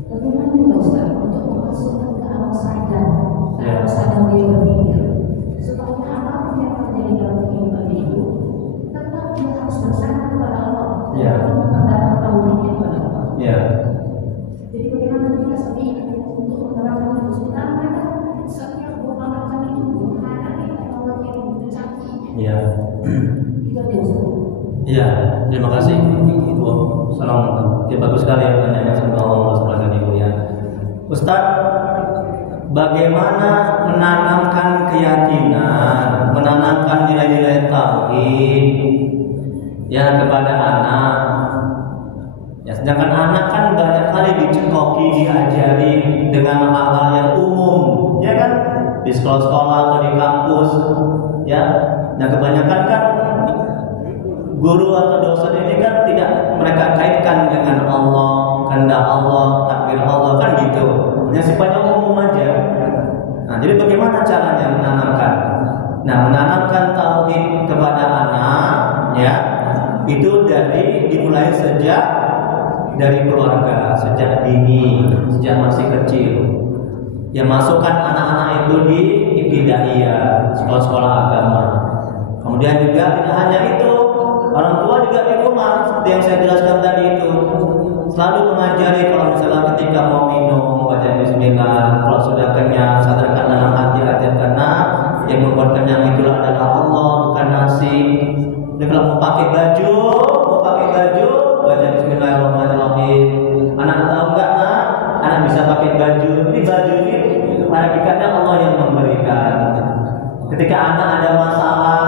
Bagaimana juga Ustaz untuk memasukkan ke alam sadar, ke alam sadar dia berpikir supaya apapun yang terjadi dalam kehidupan itu tetap dia harus bersandar kepada Allah. Iya. Mendapat tauhidnya kepada Allah. Iya. Jadi bagaimana kita seperti untuk menerapkan Iya. Itu aja Ustaz. Iya, terima kasih Ibu. Salam. Ya, bagus sekali ya pertanyaannya, semoga Allah memberkahi Ibu ya. Ustaz, bagaimana menanamkan keyakinan, menanamkan nilai-nilai tauhid ya kepada anak? Ya, sedangkan anak kan banyak kali dicekoki, diajari dengan hal-hal yang umum, ya kan? Di sekolah-sekolah atau di kampus, ya. Nah, kebanyakan kan guru atau dosen ini kan tidak mereka kaitkan dengan Allah, kehendak Allah, takdir Allah kan gitu. Yang sifatnya umum aja. Nah, jadi bagaimana caranya menanamkan? Nah, menanamkan tauhid kepada anak, ya, itu dimulai sejak dari keluarga, sejak dini, sejak masih kecil. Ya, masukkan anak-anak itu di ibtidaiyah, sekolah-sekolah agama. Kemudian juga tidak hanya itu, orang tua juga di rumah seperti yang saya jelaskan tadi itu selalu mengajari kalau misalnya ketika mau minum baca bismillah, kalau sudah kenyang sadarkan dalam hati karena yang membuat kenyang itulah adalah Allah, bukan nasi. Jadi kalau mau pakai baju baca bismillahirrahmanirrahim. Anak tahu enggak nak? Anak bisa pakai baju. Ini baju ini hakikatnya Allah yang memberikan. Ketika anak ada masalah,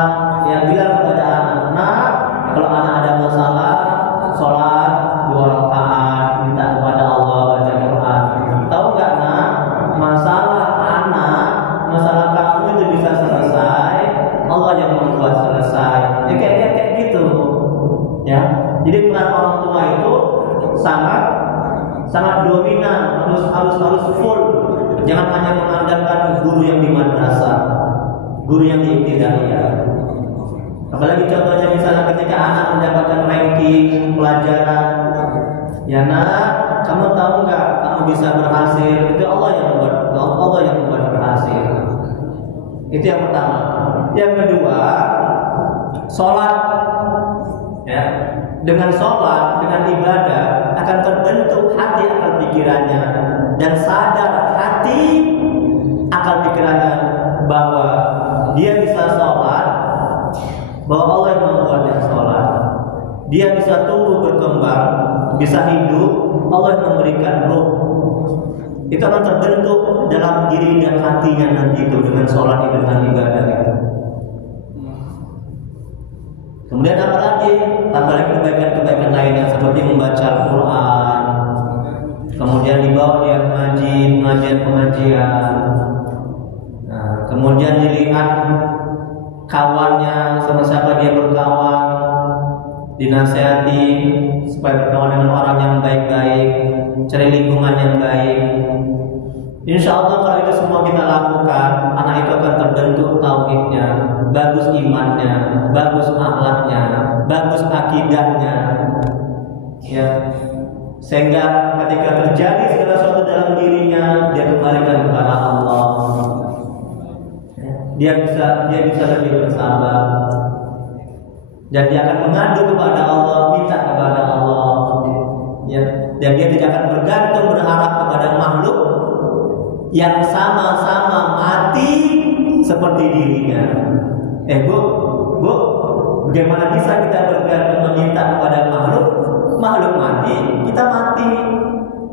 ya bilang kepada anak, kalau anak ada masalah, sholat 2 rakaat, minta kepada Allah baca Quran. Tahu nggak nak? Masalah anak, masalah kamu itu bisa selesai, Allah yang membuat selesai. Ya kayak gitu, ya. Jadi peran orang tua itu sangat dominan, harus full. Jangan hanya mengandalkan guru yang di madrasah, guru yang di ibtidaiyah. Apalagi contohnya misalnya ketika anak mendapatkan ranking pelajaran, ya nak, kamu tahu nggak kamu bisa berhasil? Itu Allah yang membuat berhasil. Itu yang pertama. Yang kedua, sholat, ya. Dengan sholat, dengan ibadah akan terbentuk hati akal pikirannya dan sadar hati akal pikirannya bahwa dia bisa sholat, bahwa Allah yang membuatnya sholat. Dia bisa tumbuh berkembang, bisa hidup, Allah yang memberikan ruh. Itu akan terbentuk dalam diri dan hatinya nanti itu dengan sholat itu, dengan ibadah itu. Kemudian apalagi kebaikan-kebaikan lainnya seperti membaca Al-Quran, kemudian dibawa dia pengajian, nah, kemudian dilihat kawannya sama siapa dia berkawan, dinasihati supaya berkawan dengan orang yang baik-baik, cari lingkungan yang baik. Insya Allah kalau itu semua kita lakukan, anak itu akan terbentuk tauhidnya, bagus imannya, bagus akhlaknya, bagus akidahnya, ya. Sehingga ketika terjadi segala sesuatu dalam dirinya, dia kembalikan kepada Allah. Dia bisa lebih bersabar, dan dia akan mengadu kepada Allah, minta kepada Allah, ya. Dan dia tidak akan bergantung berharap kepada makhluk yang sama-sama mati seperti dirinya. Bu, bagaimana bisa kita bergantung meminta kepada makhluk mati, kita mati.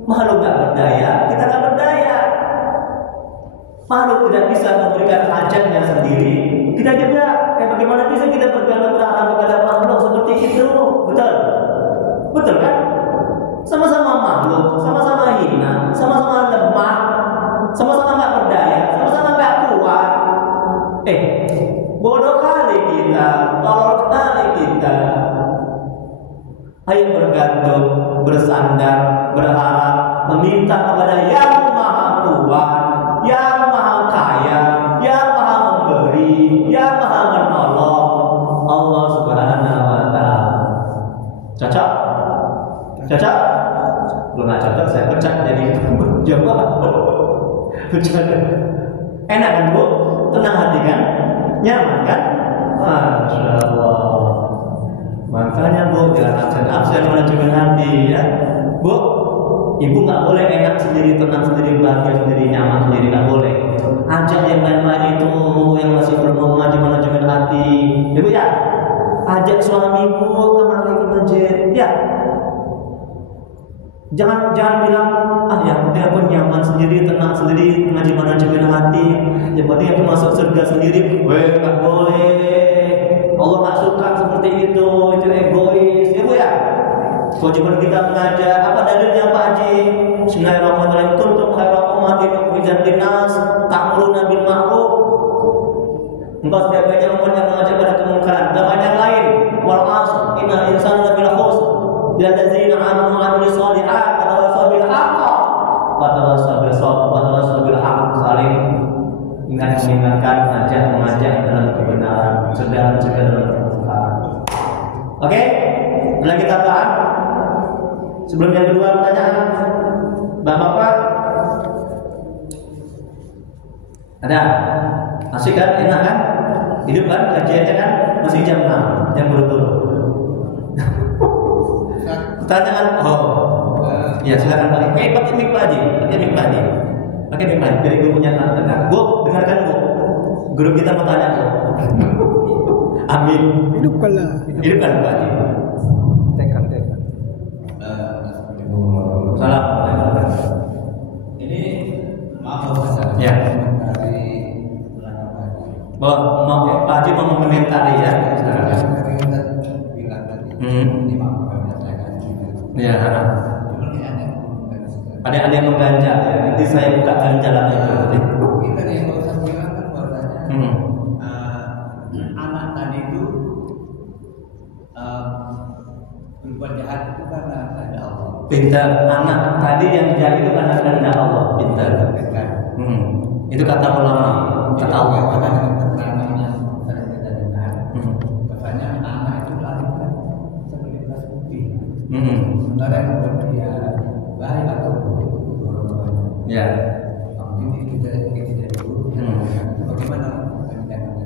Makhluk gak berdaya, kita gak berdaya. Makhluk tidak bisa memberikan hajatnya sendiri, kita juga. Bagaimana bisa kita bergantung berharap kepada makhluk seperti itu? Betul kan? Sama-sama makhluk, sama-sama hina, sama-sama lemah, sama-sama gak berdaya, sama-sama gak kuat. Bodoh kali kita, tolol kali kita. Ayo bergantung, bersandar, berharap, meminta kepada Yang Maha Kuat, Yang Maha Kaya, Yang Maha Memberi, Yang Maha Menolong, Allah Subhanahu wa Ta'ala. Cocok? Cocok? Belum nggak cocok, saya pecat jadi jawab. Enak kan Bu? Tenang hati kan? Nyaman kan? Masya Allah. Makanya Bu, jangan absen manajemen hati ya. Bu, ibu nggak boleh enak sendiri, tenang sendiri, bahagia sendiri, nyaman sendiri, nggak boleh. Ajak yang lain-lain itu yang masih belum ngaji manajemen hati, Ibu ya, ajak suamimu kemari ke masjid, ya. Jangan bilang ya dia pun nyaman sendiri, tenang sendiri, ngaji manajemen hati. Yang penting aku masuk surga sendiri. Nggak boleh. Allah nggak suka seperti itu egois. Ibu ya, kewajiban kita mengajak. Apa dalilnya Pak Haji? Bismillahirrahmanirrahim. Kuntum khairu ummatin ukhrijat linnas ta'muruna bil ma'ruf. Engkau sebaik-baiknya umat yang mengajak pada kemungkaran. Dan yang lain, wal 'asr innal insana lafi khusr. Ladzina amanu wa 'amilus shalihat wa tawassaw bil haqq wa tawassaw bis sabr wa tawassaw bil haqq. Saling mengingatkan, mengajak dalam kebenaran, mencegah dalam kemungkaran. Oke? Mulai kita bahas. Sebelum yang kedua pertanyaan, Bapak-bapak ada? Asik kan? Enak kan? Hidup kan? Kajiannya kan? Masih jam 6, jam berturut. Pertanyaan, ya silakan Pak. Pakai mic Pak Haji, biar gurunya dengar. Bu, dengarkan Bu. Guru kita bertanya Bu. Amin. Hidupkanlah. Hidupkan Pak Haji. Tekan. Salam. Ini maaf Ustaz. Ya. Dari Pak Haji mau mengomentari ya. Bilang tadi. Ini maaf kami sampaikan. Ya. Ada yang mengganjal ya. Nanti saya buka ganjalan itu. Kita yang mau saya bilang kan bahwasanya anak tadi itu berbuat jahat itu karena ada Allah. Pintar anak tadi yang jahat itu karena kehendak Allah. Pintar. Itu kata ulama. Kata Allah. Karena dengan keterangan yang tadi kita dengar, bahwasanya anak itu lahirkan seperti belas putih. Sementara yang membuat dia baik atau buruk itu orang tuanya. Ya. Ini kita jadi guru. Bagaimana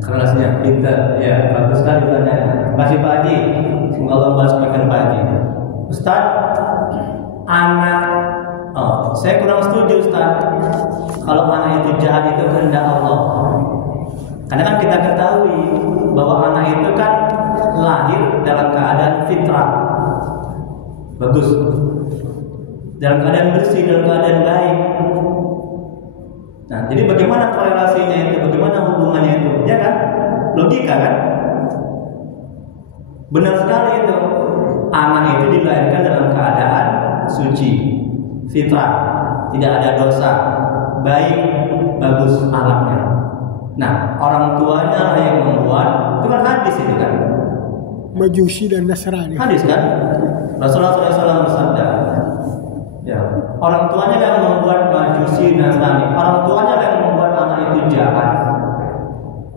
Kerasnya pintar. Ya, bagus sekali pertanyaannya. Terima kasih Pak Haji. Semoga Allah membalaskan Pak Haji. Ustaz, anak saya kurang setuju Ustaz. Kalau anak itu jahat itu kehendak Allah. Karena kan kita ketahui bahwa anak itu kan lahir dalam keadaan fitrah. Bagus. Dalam keadaan bersih, dalam keadaan baik. Nah, jadi bagaimana korelasinya itu? Bagaimana hubungannya itu? Ya kan? Logika kan? Benar sekali itu. Anak itu dilahirkan dalam keadaan suci, fitrah, tidak ada dosa, baik, bagus alamnya. Nah, orang tuanya lah yang membuat. Itu kan hadis itu kan? Majusi dan Nasrani. Hadis kan? Rasulullah SAW bersabda, ya, orang tuanya yang membuat Majusi Nasrani, orang tuanya yang membuat anak itu jahat,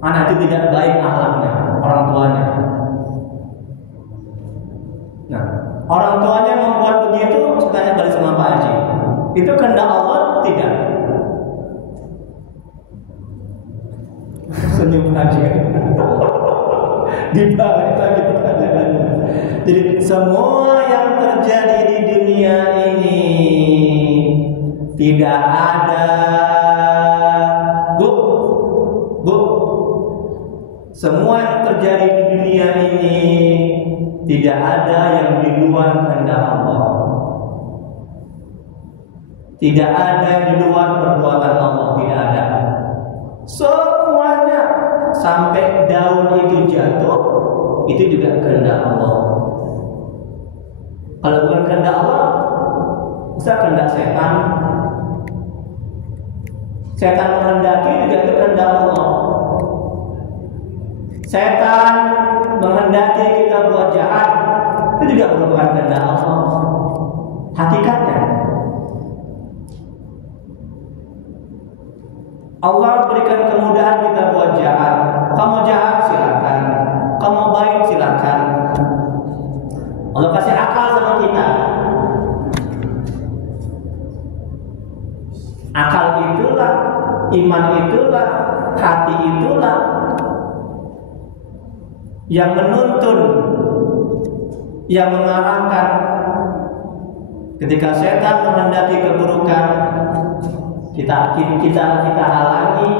anak itu tidak baik akhlaknya, orang tuanya. Nah, orang tuanya membuat begitu, saya tanya balik sama Pak Haji, itu kehendak Allah tidak? Senyum Haji. Dibalik lagi pertanyaannya. Jadi semua yang terjadi di dunia ini tidak ada, Bu, semua yang terjadi di dunia ini tidak ada yang di luar kehendak Allah. Tidak ada yang di luar perbuatan Allah, tidak ada. Semuanya sampai daun itu jatuh, itu juga kehendak Allah. Kalau bukan kehendak Allah, bisa kehendak setan. Setan menghendaki juga itu kehendak Allah. Setan menghendaki kita buat jahat, itu juga merupakan kehendak Allah. Hakikatnya Allah berikan kemudahan kita buat jahat. Kamu jahat silakan, kamu baik silakan. Allah kasih akal sama kita. Akal itulah, iman itulah, hati itulah yang menuntun, yang mengarahkan. Ketika setan menghendaki keburukan, kita halangi.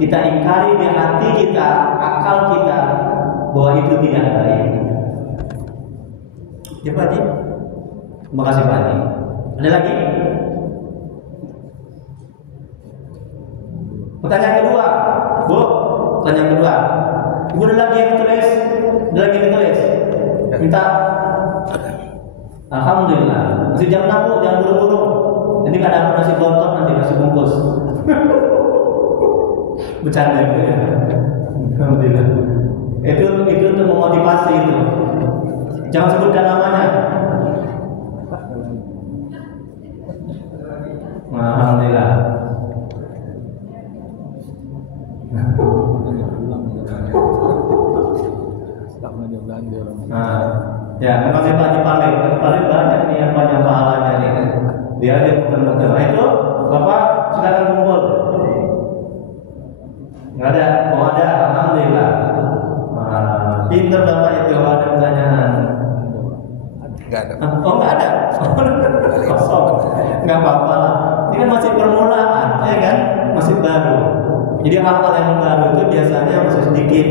kita ingkari di hati kita, akal kita bahwa itu tidak baik. Ya Pak Haji, terima kasih Pak Haji. Ada lagi? Pertanyaan kedua, Bu. Pertanyaan kedua. Ibu ada lagi yang tulis? Ada lagi yang ditulis? Minta. Alhamdulillah. Masih jam 6 Bu, jangan buru-buru. Nanti nggak dapat nasi lontong, nanti nasi bungkus. Bercanda itu ya. Alhamdulillah. Itu untuk memotivasi itu. Jangan sebutkan namanya. Alhamdulillah. Nah, ya, makasih Pak Haji paling banyak nih yang banyak pahalanya nih. Dia aja muter-muter. Nah itu, Bapak silakan kumpul. Nggak ada, mau ada, alhamdulillah. Pinter Bapak itu ada pertanyaan. Nggak ada. Oh nggak ada. Kosong. Nggak apa-apa lah. Ini kan masih permulaan, ya kan? Masih baru. Jadi hal-hal yang baru itu biasanya masih sedikit.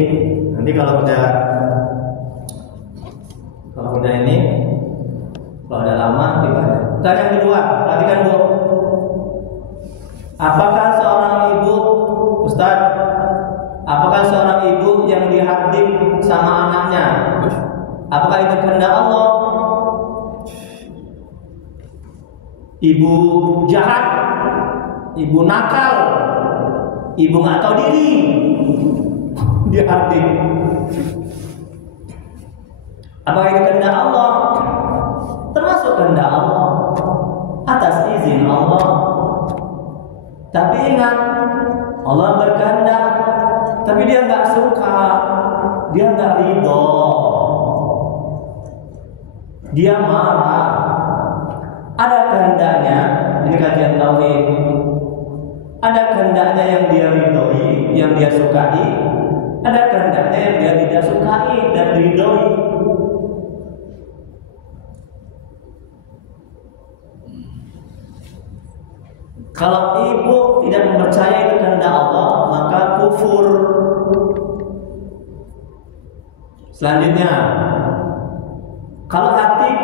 Nanti kalau udah ini, kalau udah lama, gimana? Pertanyaan kedua, perhatikan Bu. Apakah seorang ibu, Ustaz? Apakah seorang ibu yang dihardik sama anaknya? Apakah itu kehendak Allah? Ibu jahat, ibu nakal, ibu nggak tahu diri, dihardik. Apakah itu kehendak Allah? Termasuk kehendak Allah, atas izin Allah. Tapi ingat, Allah berkehendak, tapi dia nggak suka, dia nggak ridho, dia marah. Ada kehendaknya, ini kajian tauhid. Ada kehendaknya yang dia ridhoi, yang dia sukai. Ada kehendaknya yang dia tidak sukai dan ridhoi. Kalau ibu tidak mempercayai kehendak Allah, maka kufur. Selanjutnya, kalau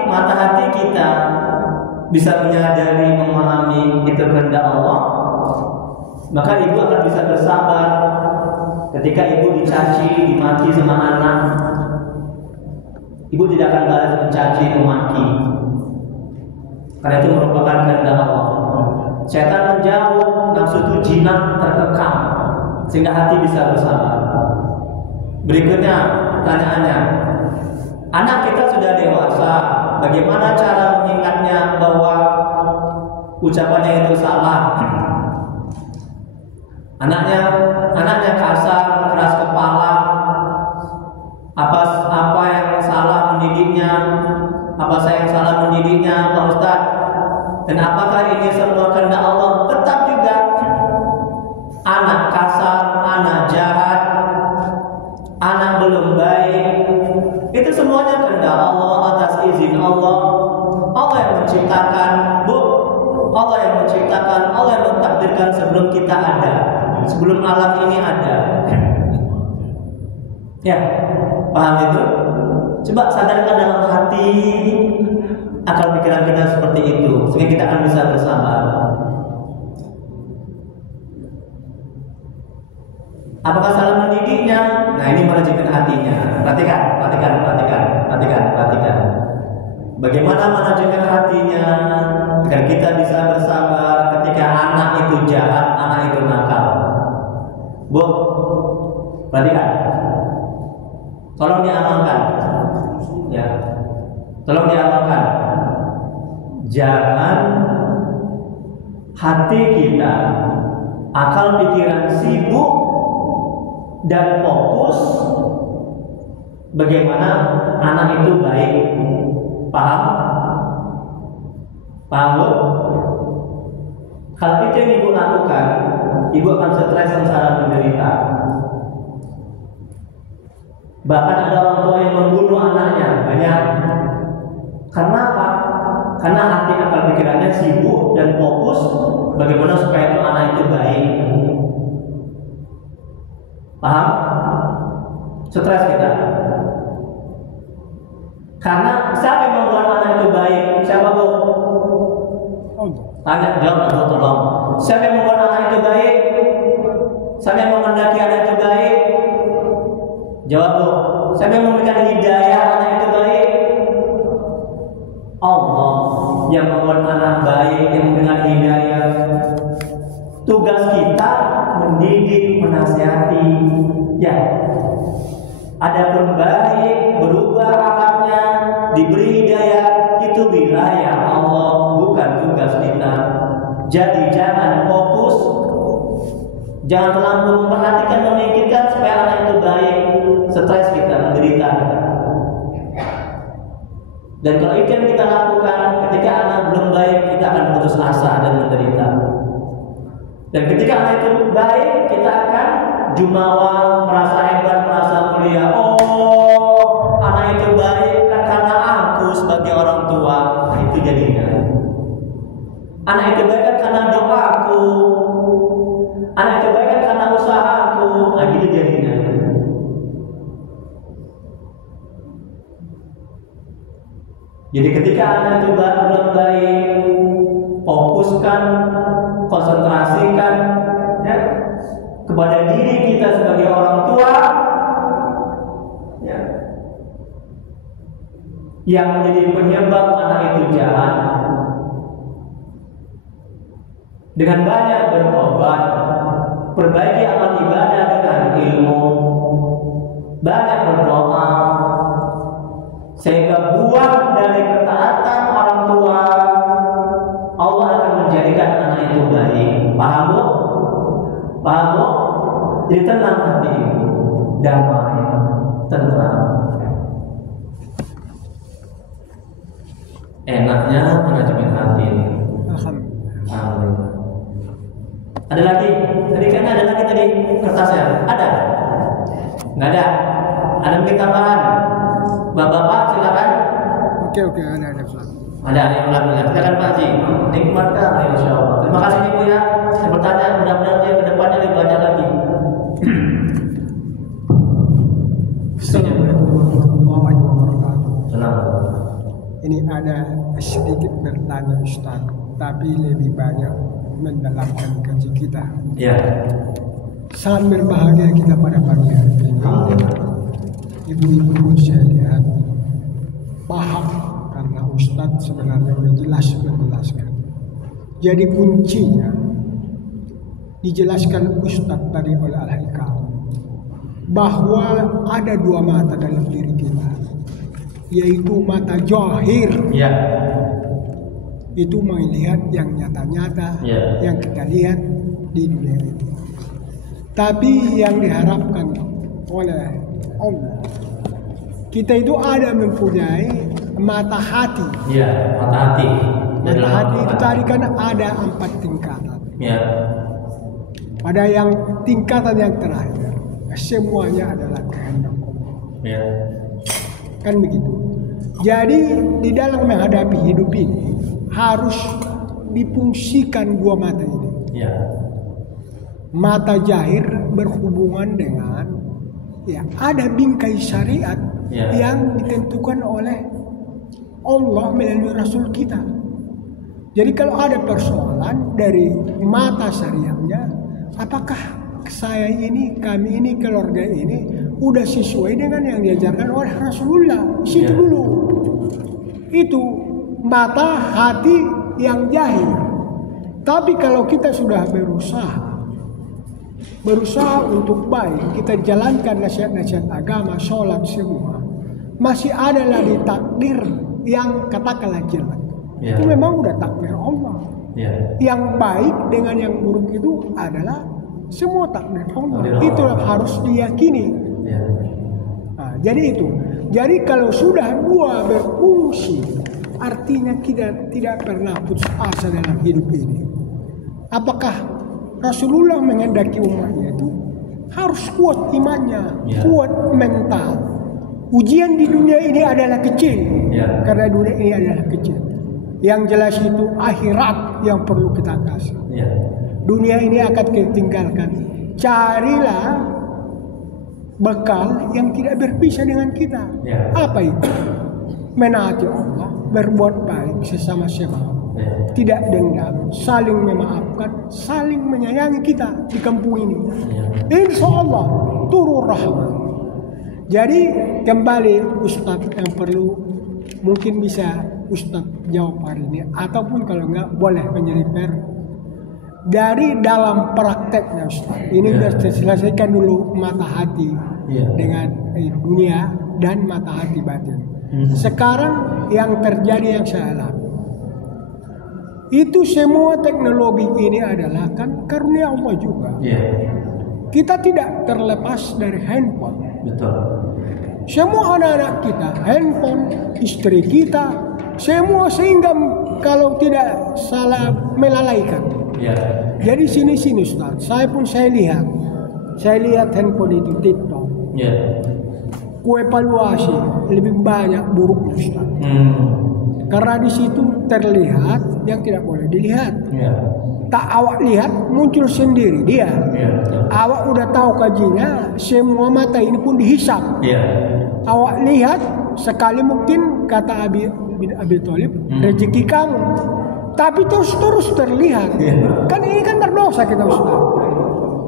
mata hati kita bisa menyadari, memahami itu kehendak Allah, maka ibu akan bisa bersabar ketika ibu dicaci, dimaki sama anak. Ibu tidak akan balas mencaci, memaki, karena itu merupakan kehendak Allah. Setan menjauh, nafsu itu jinak terkekang, sehingga hati bisa bersabar. Berikutnya pertanyaannya, anak kita sudah dewasa, bagaimana cara mengingatnya bahwa ucapannya itu salah? Anaknya kasar, keras kepala, apa yang salah mendidiknya? Apa saya yang salah mendidiknya, Pak Ustadz? Dan apakah ini semua kehendak Allah? Tetap juga anak kasar, anak jahat, anak belum baik, itu semuanya kehendak Allah, atas izin Allah. Allah yang menciptakan, Bu. Allah yang menciptakan, Allah yang mentakdirkan sebelum kita ada, sebelum alam ini ada. Ya, paham itu? Coba sadarkan dalam hati, akal pikiran kita seperti itu, sehingga kita akan bisa bersabar. Apakah salah mendidiknya? Nah, ini manajemen hatinya. Perhatikan. Bagaimana manajemen hatinya agar kita bisa bersabar ketika anak itu jahat, anak itu nakal. Bu, perhatikan. Tolong diamalkan. Ya. Tolong diamalkan. Jangan hati kita, akal pikiran sibuk dan fokus bagaimana anak itu baik. Paham? Paham Bu? Kalau itu yang ibu lakukan, ibu akan stres, sengsara, menderita. Bahkan ada orang tua yang membunuh anaknya, banyak. Karena apa? Karena hati akal pikirannya sibuk dan fokus bagaimana supaya itu anak itu baik. Paham? Stres kita. Karena siapa yang membuat anak itu baik? Siapa bu? Tanya, jawab bu, tolong. Siapa yang membuat anak itu baik? Siapa yang menghendaki anak itu baik? Jawab bu. Siapa yang memberikan hidayah anak itu baik? Allah yang membuat anak baik, yang memberikan hidayah. Tugas kita mendidik, menasihati. Ya, adapun baik, berubah akhlaknya, diberi hidayah, itu wilayah Allah, bukan tugas kita. Jadi jangan fokus, jangan terlalu memperhatikan, memikirkan supaya anak itu baik. Stres kita, menderita kita. Dan kalau itu yang kita lakukan, ketika anak belum baik, kita akan putus asa dan menderita. Dan ketika anak itu baik, kita akan jumawa, merasa hebat, merasa mulia. Oh, anak itu baik kan karena aku sebagai orang tua. Itu jadinya. Anak itu baik kan karena doaku. Anak itu baik kan karena usahaku. Nah, gitu jadinya. Jadi ketika anak itu belum baik, fokuskan, konsentrasikan ya, kepada diri kita sebagai orang tua ya, yang menjadi penyebab anak itu jahat. Dengan banyak berobat, perbaiki amal ibadah dengan ilmu, banyak berdoa, sehingga buah dari ketaatan orang tua, Allah akan menjadikan anak itu baik. Paham bu? Paham bu? Jadi tenang hati, damai, tenang. Enaknya manajemen hati. Alhamdulillah. Ada lagi? Tadi kan ada lagi tadi kertasnya. Ada? Nggak ada? Ada mungkin tambahan? Bapak-bapak silakan. Oke, ada. Ada yang alhamdulillah. Silakan Pak Haji. Nikmatkan insyaallah. Terima kasih Ibu ya. Saya bertanya, mudah-mudahan dia ke depannya lebih banyak lagi. Assalamualaikum warahmatullahi wabarakatuh. Senang. Ini ada sedikit bertanya Ustaz, tapi lebih banyak mendalamkan kaji kita. Ya. Sangat berbahagia kita pada pagi hari ini. Ibu-ibu saya lihat paham karena Ustadz sebenarnya sudah jelas menjelaskan. Jadi kuncinya dijelaskan Ustadz tadi oleh Al-Hikam bahwa ada dua mata dalam diri kita, yaitu mata zahir. Ya. Itu melihat yang nyata-nyata, Ya. yang kita lihat di dunia ini. Tapi yang diharapkan oleh Allah, kita itu ada mempunyai mata hati. Ya, mata hati. Mata hati itu tadi kan ada 4 tingkatan. Ya. Pada yang tingkatan yang terakhir, semuanya adalah kehendak Allah. Ya. Kan begitu. Jadi di dalam menghadapi hidup ini harus difungsikan dua mata ini. Ya. Mata zahir berhubungan dengan ya ada bingkai syariat yang ditentukan oleh Allah melalui Rasul kita. Jadi kalau ada persoalan dari mata syariatnya, apakah saya ini, kami ini, keluarga ini udah sesuai dengan yang diajarkan oleh Rasulullah? Situ dulu. Itu mata hati yang zahir. Tapi kalau kita sudah berusaha untuk baik, kita jalankan nasihat-nasihat agama, sholat semua, masih ada lagi takdir yang katakanlah jelek. Ya. Itu memang udah takdir Allah. Ya. Yang baik dengan yang buruk itu adalah semua takdir Allah. Takdir Allah. Itu harus diyakini. Ya. Nah, jadi itu. Jadi kalau sudah dua berfungsi, artinya kita tidak pernah putus asa dalam hidup ini. Apakah Rasulullah menghendaki umatnya itu harus kuat imannya, Ya. kuat mental. Ujian di dunia ini adalah kecil, Ya. karena dunia ini adalah kecil. Yang jelas itu akhirat yang perlu kita kasih. Ya. Dunia ini akan kita tinggalkan. Carilah bekal yang tidak berpisah dengan kita. Apa itu? Menaati Allah, berbuat baik sesama tidak dendam, saling memaafkan, saling menyayangi kita di kampung ini. Insya Allah turun rahmat. Jadi kembali Ustadz yang perlu mungkin bisa Ustadz jawab hari ini, ataupun kalau enggak boleh menjadi dari dalam prakteknya Ustadz. Ini sudah selesaikan dulu mata hati dengan dunia dan mata hati batin. Sekarang yang terjadi yang saya alami itu semua teknologi ini adalah kan karunia Allah juga. Kita tidak terlepas dari handphone. Betul. Semua anak-anak kita handphone, istri kita, semua, sehingga kalau tidak salah melalaikan. Jadi sini Ustaz, saya lihat handphone itu TikTok. Ku evaluasi lebih banyak buruk Ustaz. Karena di situ terlihat yang tidak boleh dilihat. Tak awak lihat muncul sendiri dia. Awak udah tahu kajinya, semua mata ini pun dihisap. Awak lihat sekali mungkin kata Abi Thalib rezeki kamu, tapi terus terlihat. Kan ini kan berdosa kita Ustaz.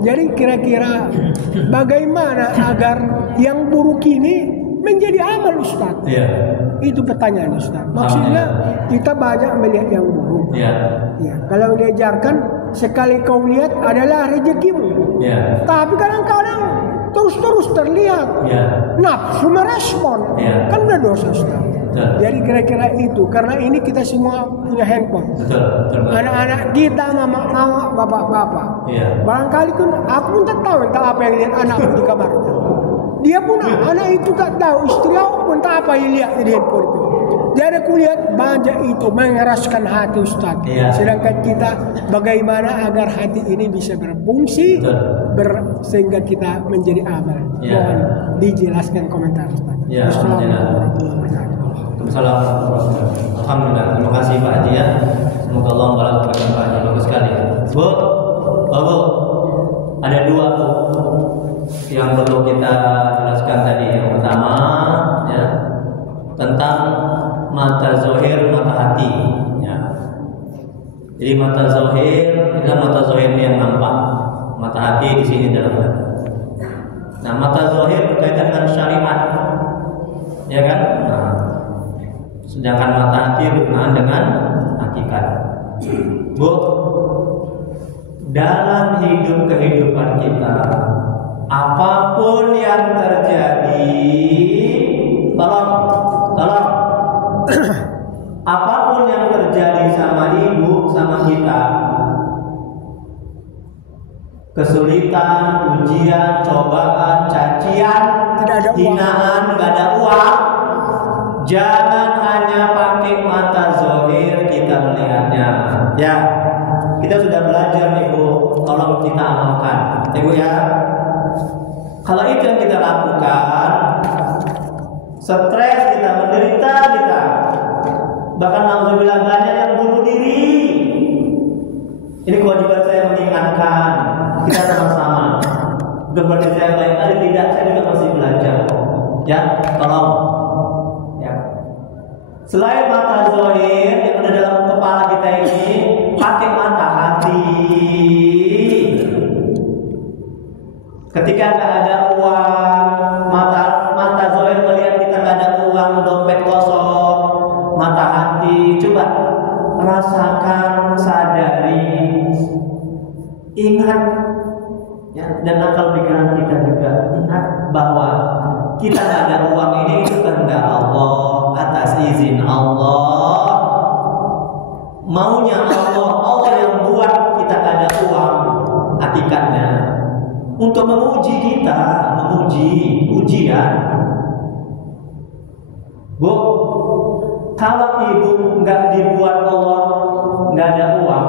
Jadi kira-kira bagaimana agar yang buruk ini menjadi amal Ustaz? Itu pertanyaan Ustaz. Maksudnya kita banyak melihat yang buruk. Kalau diajarkan sekali kau lihat adalah rezekimu. Tapi kadang-kadang terus terlihat. Nafsu merespon. Kan udah dosa Ustaz. Jadi kira-kira itu, karena ini kita semua punya handphone. Anak-anak kita, mama, bapak-bapak. Barangkali kan aku pun tak tahu entah apa yang lihat anakku di kamarnya. Dia pun anak itu tak tahu, istri aku pun tak apa yang lihat di handphone itu. Jadi aku lihat banyak itu mengeraskan hati Ustaz. Sedangkan kita bagaimana agar hati ini bisa berfungsi sehingga kita menjadi amal. Mohon dijelaskan komentar Ustaz. Alhamdulillah, terima kasih Pak Haji ya. Semoga Allah membalaskan Pak Haji, bagus sekali. Bu, ada dua yang perlu kita jelaskan tadi. Yang pertama ya, tentang mata zahir, mata hati. Jadi mata zahir adalah mata zahir yang nampak, mata hati di sini dalam hati. Nah, mata zahir berkaitan dengan syariat, ya kan? Sedangkan mata hati berkenaan dengan hakikat. Bu, dalam kehidupan kita, apapun yang terjadi, tolong, apapun yang terjadi sama ibu, sama kita, kesulitan, ujian, cobaan, cacian, hinaan, nggak ada uang, jangan hanya pakai mata zahir kita melihatnya. Ya, kita sudah belajar nih Bu, tolong kita amalkan, Ibu ya. Kalau itu yang kita lakukan, stres kita, menderita kita, bahkan alhamdulillah banyak yang bunuh diri. Ini kewajiban saya mengingatkan kita sama-sama. Seperti saya lain kali tidak, saya juga masih belajar. Ya, tolong. Ya. Selain mata zahir yang ada dalam kepala kita ini, pakai mata hati. Ketika nggak ada uang, mata zahir melihat kita nggak ada uang, dompet kosong, mata hati coba rasakan, sadari, ingat ya, dan akal pikiran kita juga ingat bahwa kita nggak ada uang ini itu kehendak Allah, atas izin Allah, maunya Allah yang buat kita nggak ada uang, hakikatnya untuk menguji kita, ujian. Bu, kalau ibu nggak dibuat Allah nggak ada uang,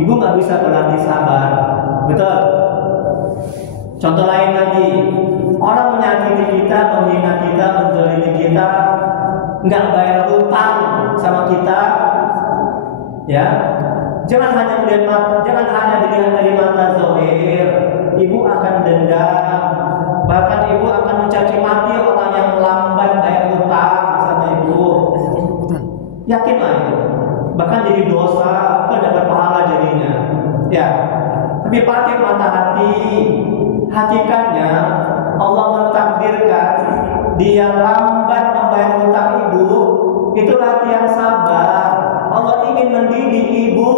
ibu nggak bisa berlatih sabar, betul? Contoh lain lagi, orang menyakiti kita, menghina kita, menzalimi kita, nggak bayar hutang sama kita, ya. Jangan hanya dilihat dari mata zahir, ibu akan dendam, Bahkan ibu akan mencaci maki orang yang lambat bayar hutang sama ibu. Yakinlah itu. Bahkan jadi dosa, bukan dapat pahala jadinya. Ya. Tapi pakai mata hati. Hakikatnya Allah mentakdirkan dia lambat membayar hutang ibu. Itu latihan sabar. Allah ingin mendidik ibu.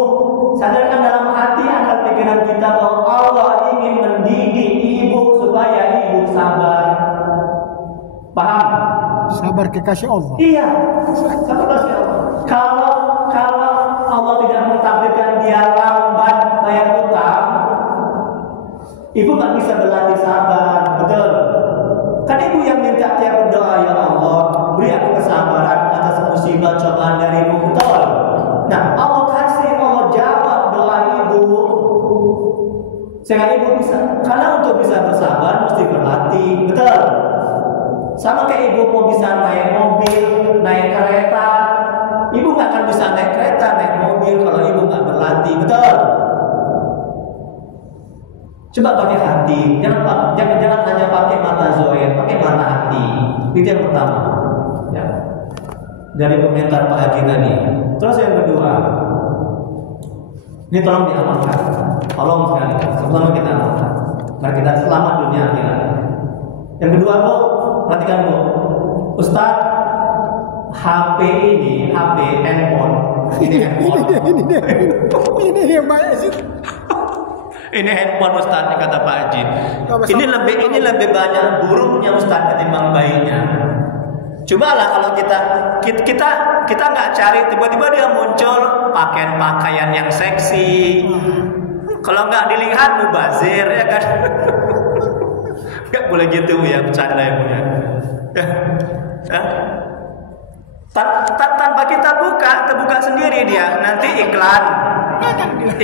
Sadarkan dalam hati akal pikiran kita bahwa Allah ingin mendidik ibu supaya ibu sabar. Paham? Sabar kekasih Allah. Iya, sabar kasih Allah. Kalau Allah tidak mentakdirkan dia lambat bayar hutang, ibu nggak bisa berlatih sabar, betul? Kan ibu yang minta tiap berdoa, ya Allah, beri aku kesabaran atas musibah cobaan darimu, betul? Nah, Allah kasih, Allah jawab doa ibu, sehingga ibu bisa. Karena untuk bisa bersabar mesti berlatih, betul? Sama kayak ibu mau bisa naik mobil, naik kereta, ibu nggak akan bisa naik kereta, naik mobil kalau ibu nggak berlatih, betul? Coba pakai hati, jangan hanya pakai mata zohir, pakai mata hati. Itu yang pertama. Ya. Dari komentar Pak Haji tadi. Terus yang kedua, ini tolong diamalkan, tolong sekali, sama kita amalkan, biar kita selamat dunia akhirat. Yang kedua Bu, perhatikan Bu, Ustadz, HP ini, handphone, ini yang banyak sih. Ini handphone Ustadz, kata Pak Haji. Ini lebih banyak buruknya Ustadz ketimbang baiknya. Cobalah kalau kita nggak cari, tiba-tiba dia muncul pakaian yang seksi. Kalau nggak dilihat mubazir, ya kan? Nggak boleh gitu ya, bercanda ya Bu ya. Tanpa kita terbuka sendiri dia. Nanti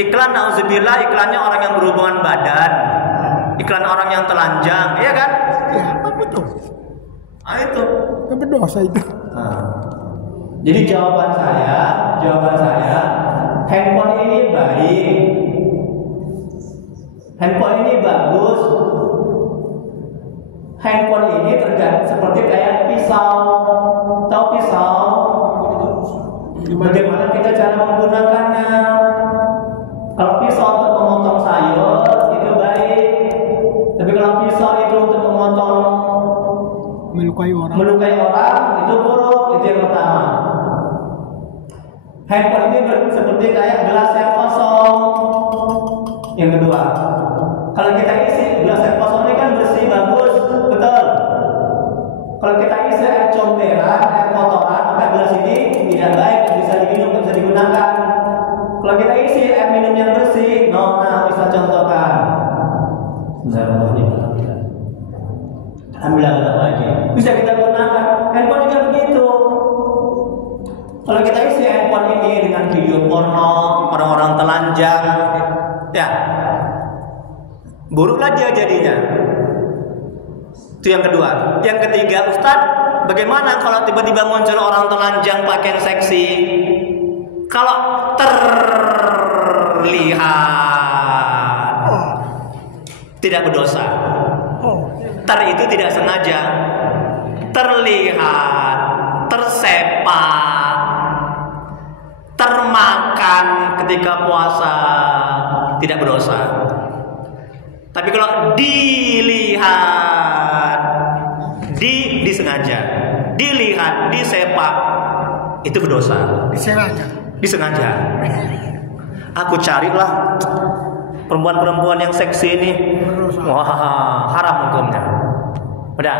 iklan nauzubillah, iklannya orang yang berhubungan badan, iklan orang yang telanjang, iya kan? Ya, betul. Itu berdosa itu. Jadi jawaban saya, handphone ini baik, handphone ini bagus, handphone ini seperti kayak pisau. Tahu pisau? Bagaimana kita cara menggunakannya? Kalau pisau untuk memotong sayur itu baik, tapi kalau pisau itu untuk memotong melukai orang itu buruk. Itu yang pertama. Handphone ini seperti kayak gelas yang kosong. Yang kedua, kalau kita isi gelas yang kosong ini kan bersih bagus, betul. Kalau kita isi air comberan, air kotoran, maka gelas ini tidak baik, tidak bisa diminum, tidak bisa digunakan. Kalau kita isi air minum yang bersih, nah bisa contohkan. Alhamdulillah aja. Bisa kita gunakan. Handphone juga begitu. Kalau kita isi handphone ini dengan video porno, orang-orang telanjang, ya, buruklah dia jadinya. Itu yang kedua. Yang ketiga, Ustadz, bagaimana kalau tiba-tiba muncul orang telanjang pakaian seksi? Kalau terlihat tidak berdosa. Itu tidak sengaja. Terlihat, tersepak, termakan ketika puasa tidak berdosa. Tapi kalau dilihat, disengaja, dilihat, disepak, itu berdosa. Disengaja. Aku carilah perempuan-perempuan yang seksi ini. Wah, haram hukumnya. Udah.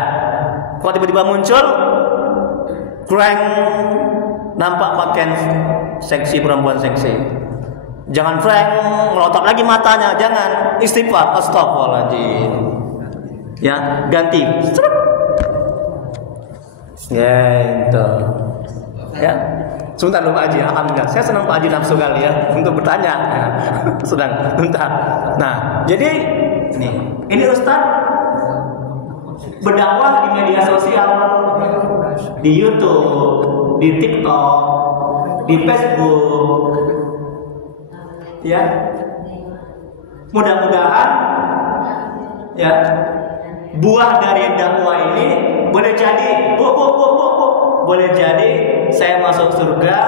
Kalau tiba-tiba muncul, prank, nampak pakaian seksi, perempuan seksi. Jangan prank, melotot lagi matanya, jangan. Istighfar, astagfirullahaladzim. Ya, ganti. Ya, itu. Ya. Sebentar dulu Pak Haji, alhamdulillah. Saya senang Pak Haji nafsu kali ya untuk bertanya. Ya. Sedang, bentar. Nah, jadi ini Ustaz berdakwah di media sosial, di YouTube, di TikTok, di Facebook. Ya. Mudah-mudahan ya buah dari dakwah ini boleh jadi, boleh jadi saya masuk surga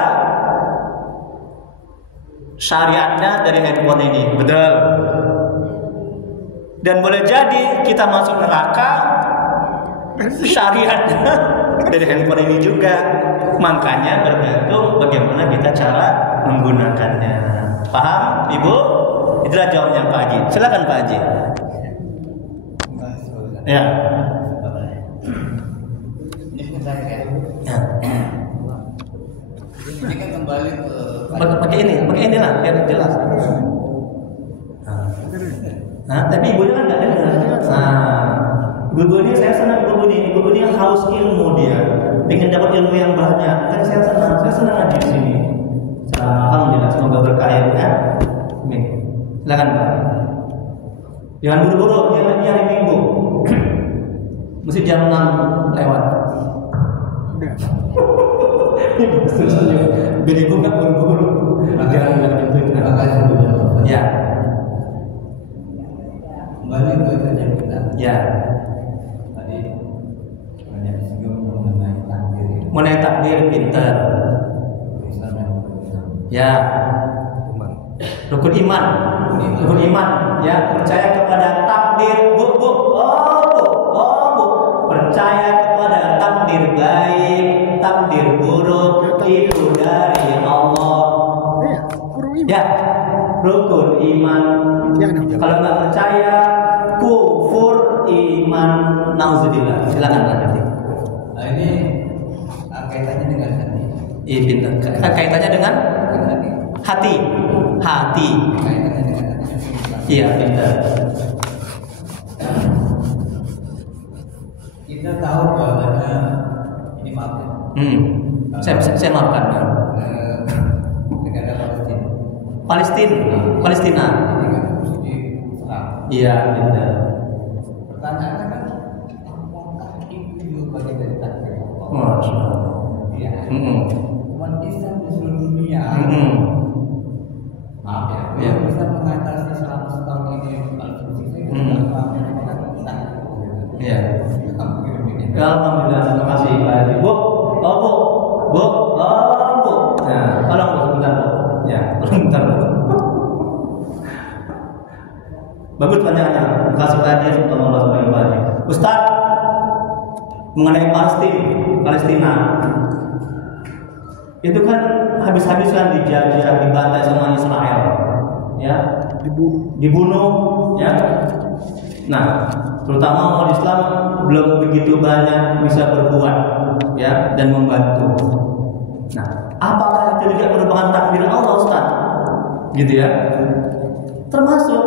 syariatnya dari handphone ini, betul. Dan boleh jadi kita masuk neraka syariatnya dari handphone ini juga. Makanya bergantung bagaimana kita cara menggunakannya. Paham, Ibu? Itulah jawabannya Pak Haji. Silakan Pak Haji. Ya. Ini saya ya. Ya. Ini kan kembali ke Pakai ini lah biar jelas. Nah, tapi ibunya kan nggak dengar. Nah, ibu ini saya senang ibu ini haus ilmu dia, pengen dapat ilmu yang banyak. Kan saya senang ngaji di sini. Alhamdulillah, semoga berkah ya. Amin. Silakan Pak. Jangan buru-buru, ini hari Minggu. Mesti jam 6 lewat. Biar ibu nggak buru-buru. Jangan gitu. Terima kasih Bu. Ya. Kembali ke kajian kita. Ya. Tadi banyak disinggung mengenai takdir. Mengenai takdir pintar. Islam yang berislam. Ya. Rukun iman. Rukun iman. Ya, percaya kepada takdir. Bu. Percaya kepada takdir baik, takdir buruk itu dari Allah. Ya, rukun iman. Kalau nggak percaya, kufur iman. Nauzubillah. Silakan lanjut. Nah ini kaitannya dengan hati. Iya, pintar. Kaitannya dengan hati. Hati. Kaitannya dengan hati. Iya, pintar. Kita tahu bahwa ini maaf ya. Saya maafkan. Negara Palestina. Ini kan di Islam. Iya, pintar. Pertanyaannya kan, apakah itu juga bagian dari takdir Allah? Masya Allah. Iya. Umat Islam di seluruh dunia, maaf ya, Iya. bisa mengatasi selama setahun ini Iya. Alhamdulillah, terima kasih Pak Haji. Bu. Nah, tolong Bu, sebentar Bu. Ya, tolong bentar Bu. Bagus pertanyaannya. Terima kasih Pak Haji, Allah subhanahu wa ta'ala. Ustaz, mengenai Palestina. Itu kan habis-habisan dijajah, dibantai sama Israel. Ya, dibunuh, ya. Nah, terutama umat Islam belum begitu banyak bisa berbuat, ya, dan membantu. Nah, apakah itu juga merupakan takdir Allah, Ustaz? Gitu ya. Termasuk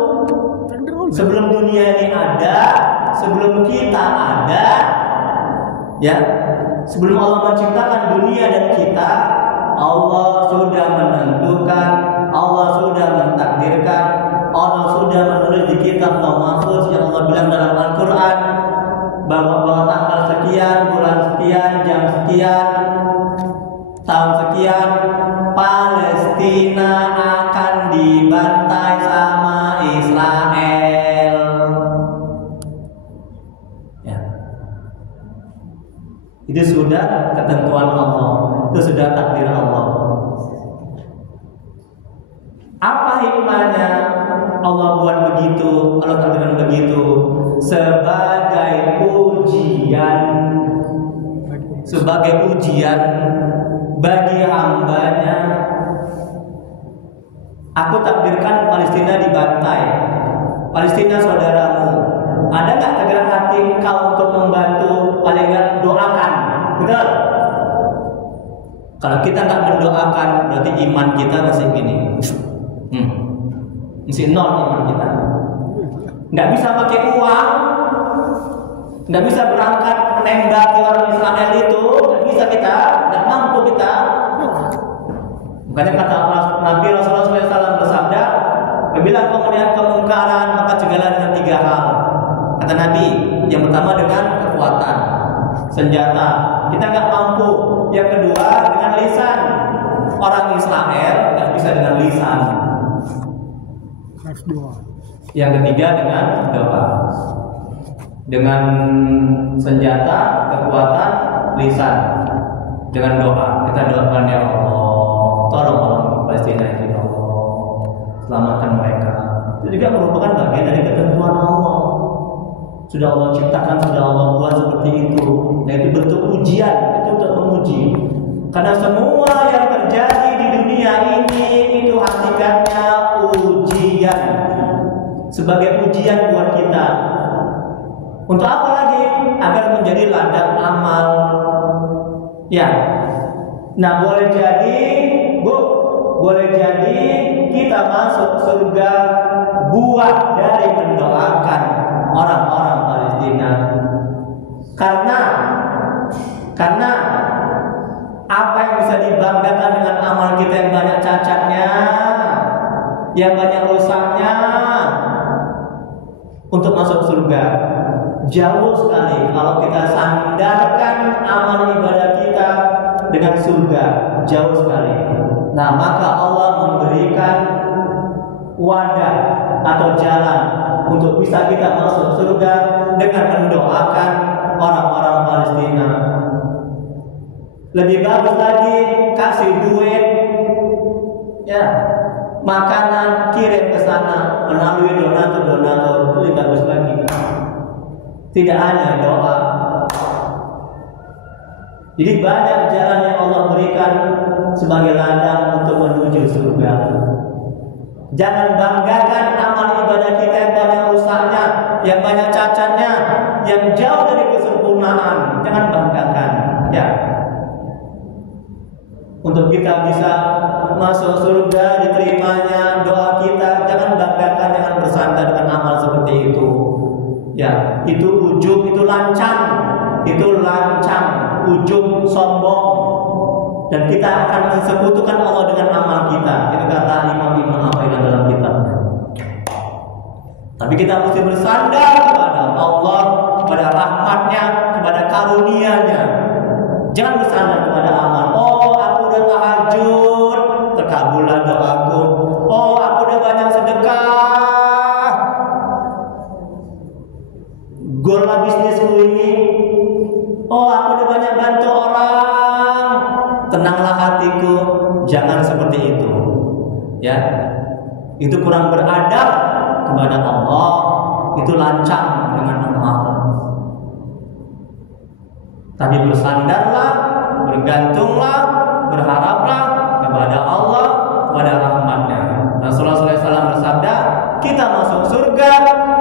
sebelum dunia ini ada, sebelum kita ada, ya, sebelum Allah menciptakan dunia dan kita, Allah sudah menentukan, Allah sudah mentakdirkan, Allah sudah menulis di kitab Mahfuz yang Allah bilang dalam Al-Quran bahwa tanggal sekian, bulan sekian, jam sekian, tahun sekian, Palestina akan dibantai sama Israel. Ya. Itu sudah ketentuan Allah, itu sudah takdir Allah. Apa hikmahnya Allah buat begitu, Allah takdirkan begitu? Sebagai ujian bagi hambanya. Aku takdirkan Palestina dibantai. Palestina saudaramu. Ada nggak kegerak hati kau untuk membantu? Paling nggak doakan, betul? Kalau kita nggak mendoakan, berarti iman kita masih gini. Masih nol iman kita. Nggak bisa pakai uang, nggak bisa berangkat menembaki orang Israel itu, nggak bisa kita, nggak mampu kita. Makanya kata Nabi Rasulullah SAW bersabda, apabila kau melihat kemungkaran maka cegahlah dengan 3 hal. Kata Nabi, yang pertama dengan kekuatan, senjata, kita nggak mampu. Yang kedua dengan lisan, orang Israel nggak bisa dengan lisan. Yang ketiga dengan doa. dengan senjata, kekuatan, lisan, dengan doa. Kita doakan, ya Allah, tolong orang Palestina itu, ya Allah, selamatkan mereka. Itu juga merupakan bagian dari ketentuan Allah. Sudah Allah ciptakan, sudah Allah buat seperti itu. Nah, itu bentuk ujian, itu untuk menguji. Karena semua yang terjadi di dunia ini itu hakikatnya ujian. Sebagai ujian buat kita. Untuk apa lagi? Agar menjadi ladang amal. Ya. Nah, boleh jadi, Bu, boleh jadi kita masuk surga buah dari mendoakan orang-orang Palestina. Karena apa yang bisa dibanggakan dengan amal kita yang banyak cacatnya, yang banyak rusaknya, untuk masuk surga jauh sekali kalau kita sandarkan amal ibadah kita dengan surga, jauh sekali. Nah, maka Allah memberikan wadah atau jalan untuk bisa kita masuk surga dengan mendoakan orang-orang Palestina. Lebih bagus lagi kasih duit, ya, makanan kirim ke sana melalui donatur, lebih bagus lagi. Tidak hanya doa. Jadi banyak jalan yang Allah berikan sebagai ladang untuk menuju surga. Jangan banggakan amal ibadah kita yang banyak rusaknya, yang banyak cacatnya, yang jauh dari kesempurnaan. Jangan banggakan, ya. Untuk kita bisa masuk surga, diterimanya doa kita, jangan banggakan, jangan bersandar dengan amal seperti itu. Ya, itu ujub, itu lancang, ujub, sombong, dan kita akan mensekutukan Allah dengan amal kita. Itu kata Imam Ibnu Athaillah dalam kitabnya. Tapi kita mesti bersandar kepada Allah, kepada rahmatnya, kepada karunia-Nya. Jangan bersandar kepada amal. Oh, aku udah tahajud, terkabullah doaku. Oh, aku udah banyak sedekah, gola bisnisku ini. Oh, aku udah banyak bantu orang, tenanglah hatiku. Jangan seperti itu, ya. Itu kurang beradab kepada Allah. Itu lancang dengan amal. Tapi bersandarlah, bergantunglah, berharaplah kepada Allah, kepada rahmatnya. Rasulullah SAW bersabda, kita masuk surga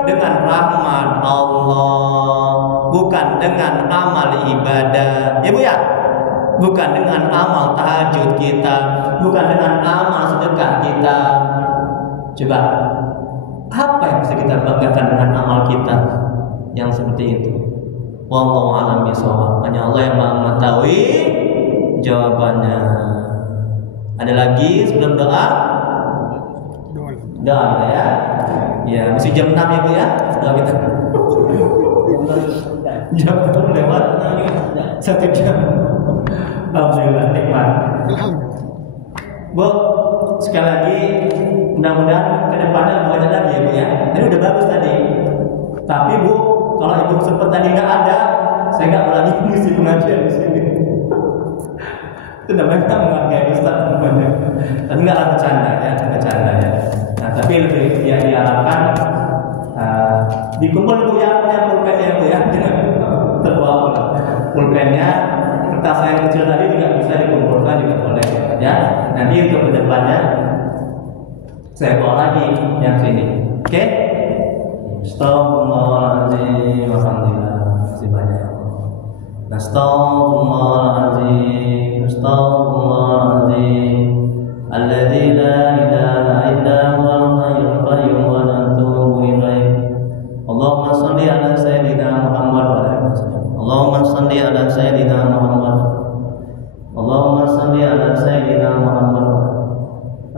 dengan rahmat Allah, bukan dengan amal ibadah. Ya, Bu, ya? Bukan dengan amal tahajud kita, bukan dengan amal sedekah kita. Coba, apa yang bisa kita banggakan dengan amal kita yang seperti itu? Wallahu a'lam bishawab. Hanya Allah yang Maha mengetahui jawabannya. Ada lagi sebelum doa? Doa ya. Ya, masih jam 6 ya, Bu, ya? Doa kita. Jam lewat 1 jam. Alhamdulillah, nikmat. Bu, sekali lagi mudah-mudahan ke depannya banyak lagi ya, Bu, ya. Ini udah bagus tadi. Tapi, Bu, kalau Ibu sempat tadi nggak ada, saya nggak lagi ngisi pengajian di sini. Itu namanya menghargai Ustaz namanya. Tapi nggak lah, bercanda ya. Nah, tapi lebih yang diharapkan dikumpul Bu, ya, punya pulpennya, Bu, ya, terbawa pulpennya. Kertas saya kecil tadi juga bisa dikumpulkan, juga boleh, ya. Nanti untuk kedepannya saya bawa lagi yang sini, oke? Astagfirullahaladzim, alhamdulillah, masih banyak ya Allah. Astagfirullahaladzim, astagfirullahaladzim, alladzi la ilaha illa huwal hayyul qayyum wa natubu ilaih. Allahumma shalli ala sayyidina Muhammad wa ala alihi wasallam. Allahumma shalli ala sayyidina Muhammad. Allahumma shalli ala sayyidina Muhammad.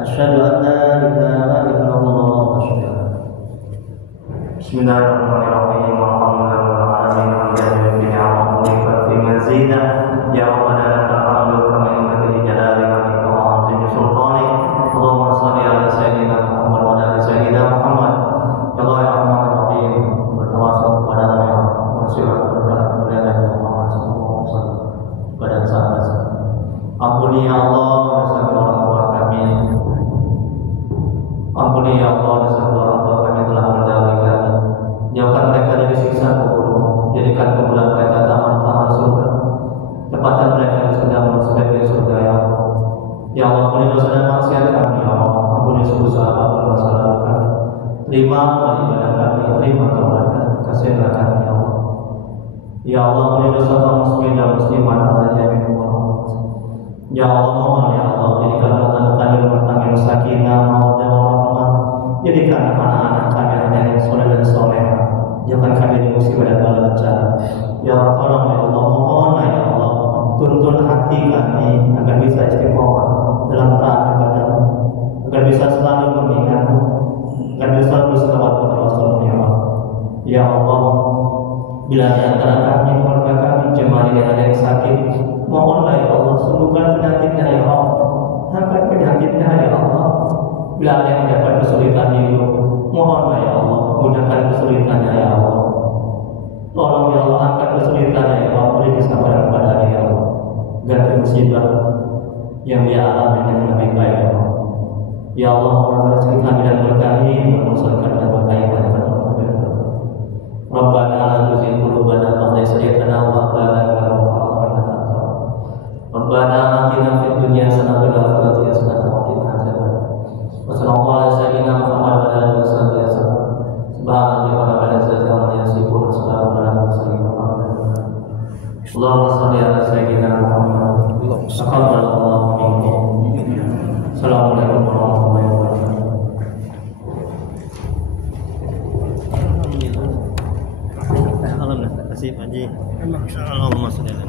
Asyhadu an la ilaha illallah wa asyhadu Bismillahirrahmanirrahim. Alhamdulillahirabbil alamin. Hamdan fi mazida ya rabbana lakal hamdu kama yanbaghi li jalali wajhika wa 'azimi sultanik. Allahumma shalli ala sayyidina Muhammad wa ala sayyidina Muhammad. Ya Allah ya Rahmanur Rahim, bertawassul kepada Allah. tuntun hati kami agar bisa istiqomah dalam taat kepada-Mu, agar bisa selalu mengingat-Mu, agar bisa berselawat kepada Rasul-Mu ya Allah. Ya Allah, bila di antara kami, keluarga kami, jemaah yang ada yang sakit, mohonlah ya Allah, sembuhkan penyakitnya ya Allah, angkat penyakitnya ya Allah. Bila ada yang mendapat kesulitan hidup, mohonlah ya Allah, mudahkan kesulitannya ya Allah. Tolong ya Allah, angkat kesulitannya ya Allah, beri kesabaran kepadanya ya Allah. Ganti musibah yang dia alami dengan lebih baik ya Allah. Ya Allah, mohon rezeki kami dan berkahi, mengusulkan dan berkahi pada kami. Rabbana la tuzigh qulubana ba'da idh hadaytana wa hab lana min ladunka rahmatan innaka antal wahhab. Rabbana atina fid dunya hasanah wa fil akhirati hasanah wa qina adzabannar. Wa sallallahu ala sayyidina Muhammad wa ala alihi wasallam. Subhanallah wa bihamdihi wa yasifun wa salamun ala mursalin walhamdulillah. Allahumma shalli ala sayyidina Muhammad. Taqabbalallahu minkum. Assalamualaikum warahmatullahi wabarakatuh. Alhamdulillah, terima kasih Pak Haji. Allahumma sholli ala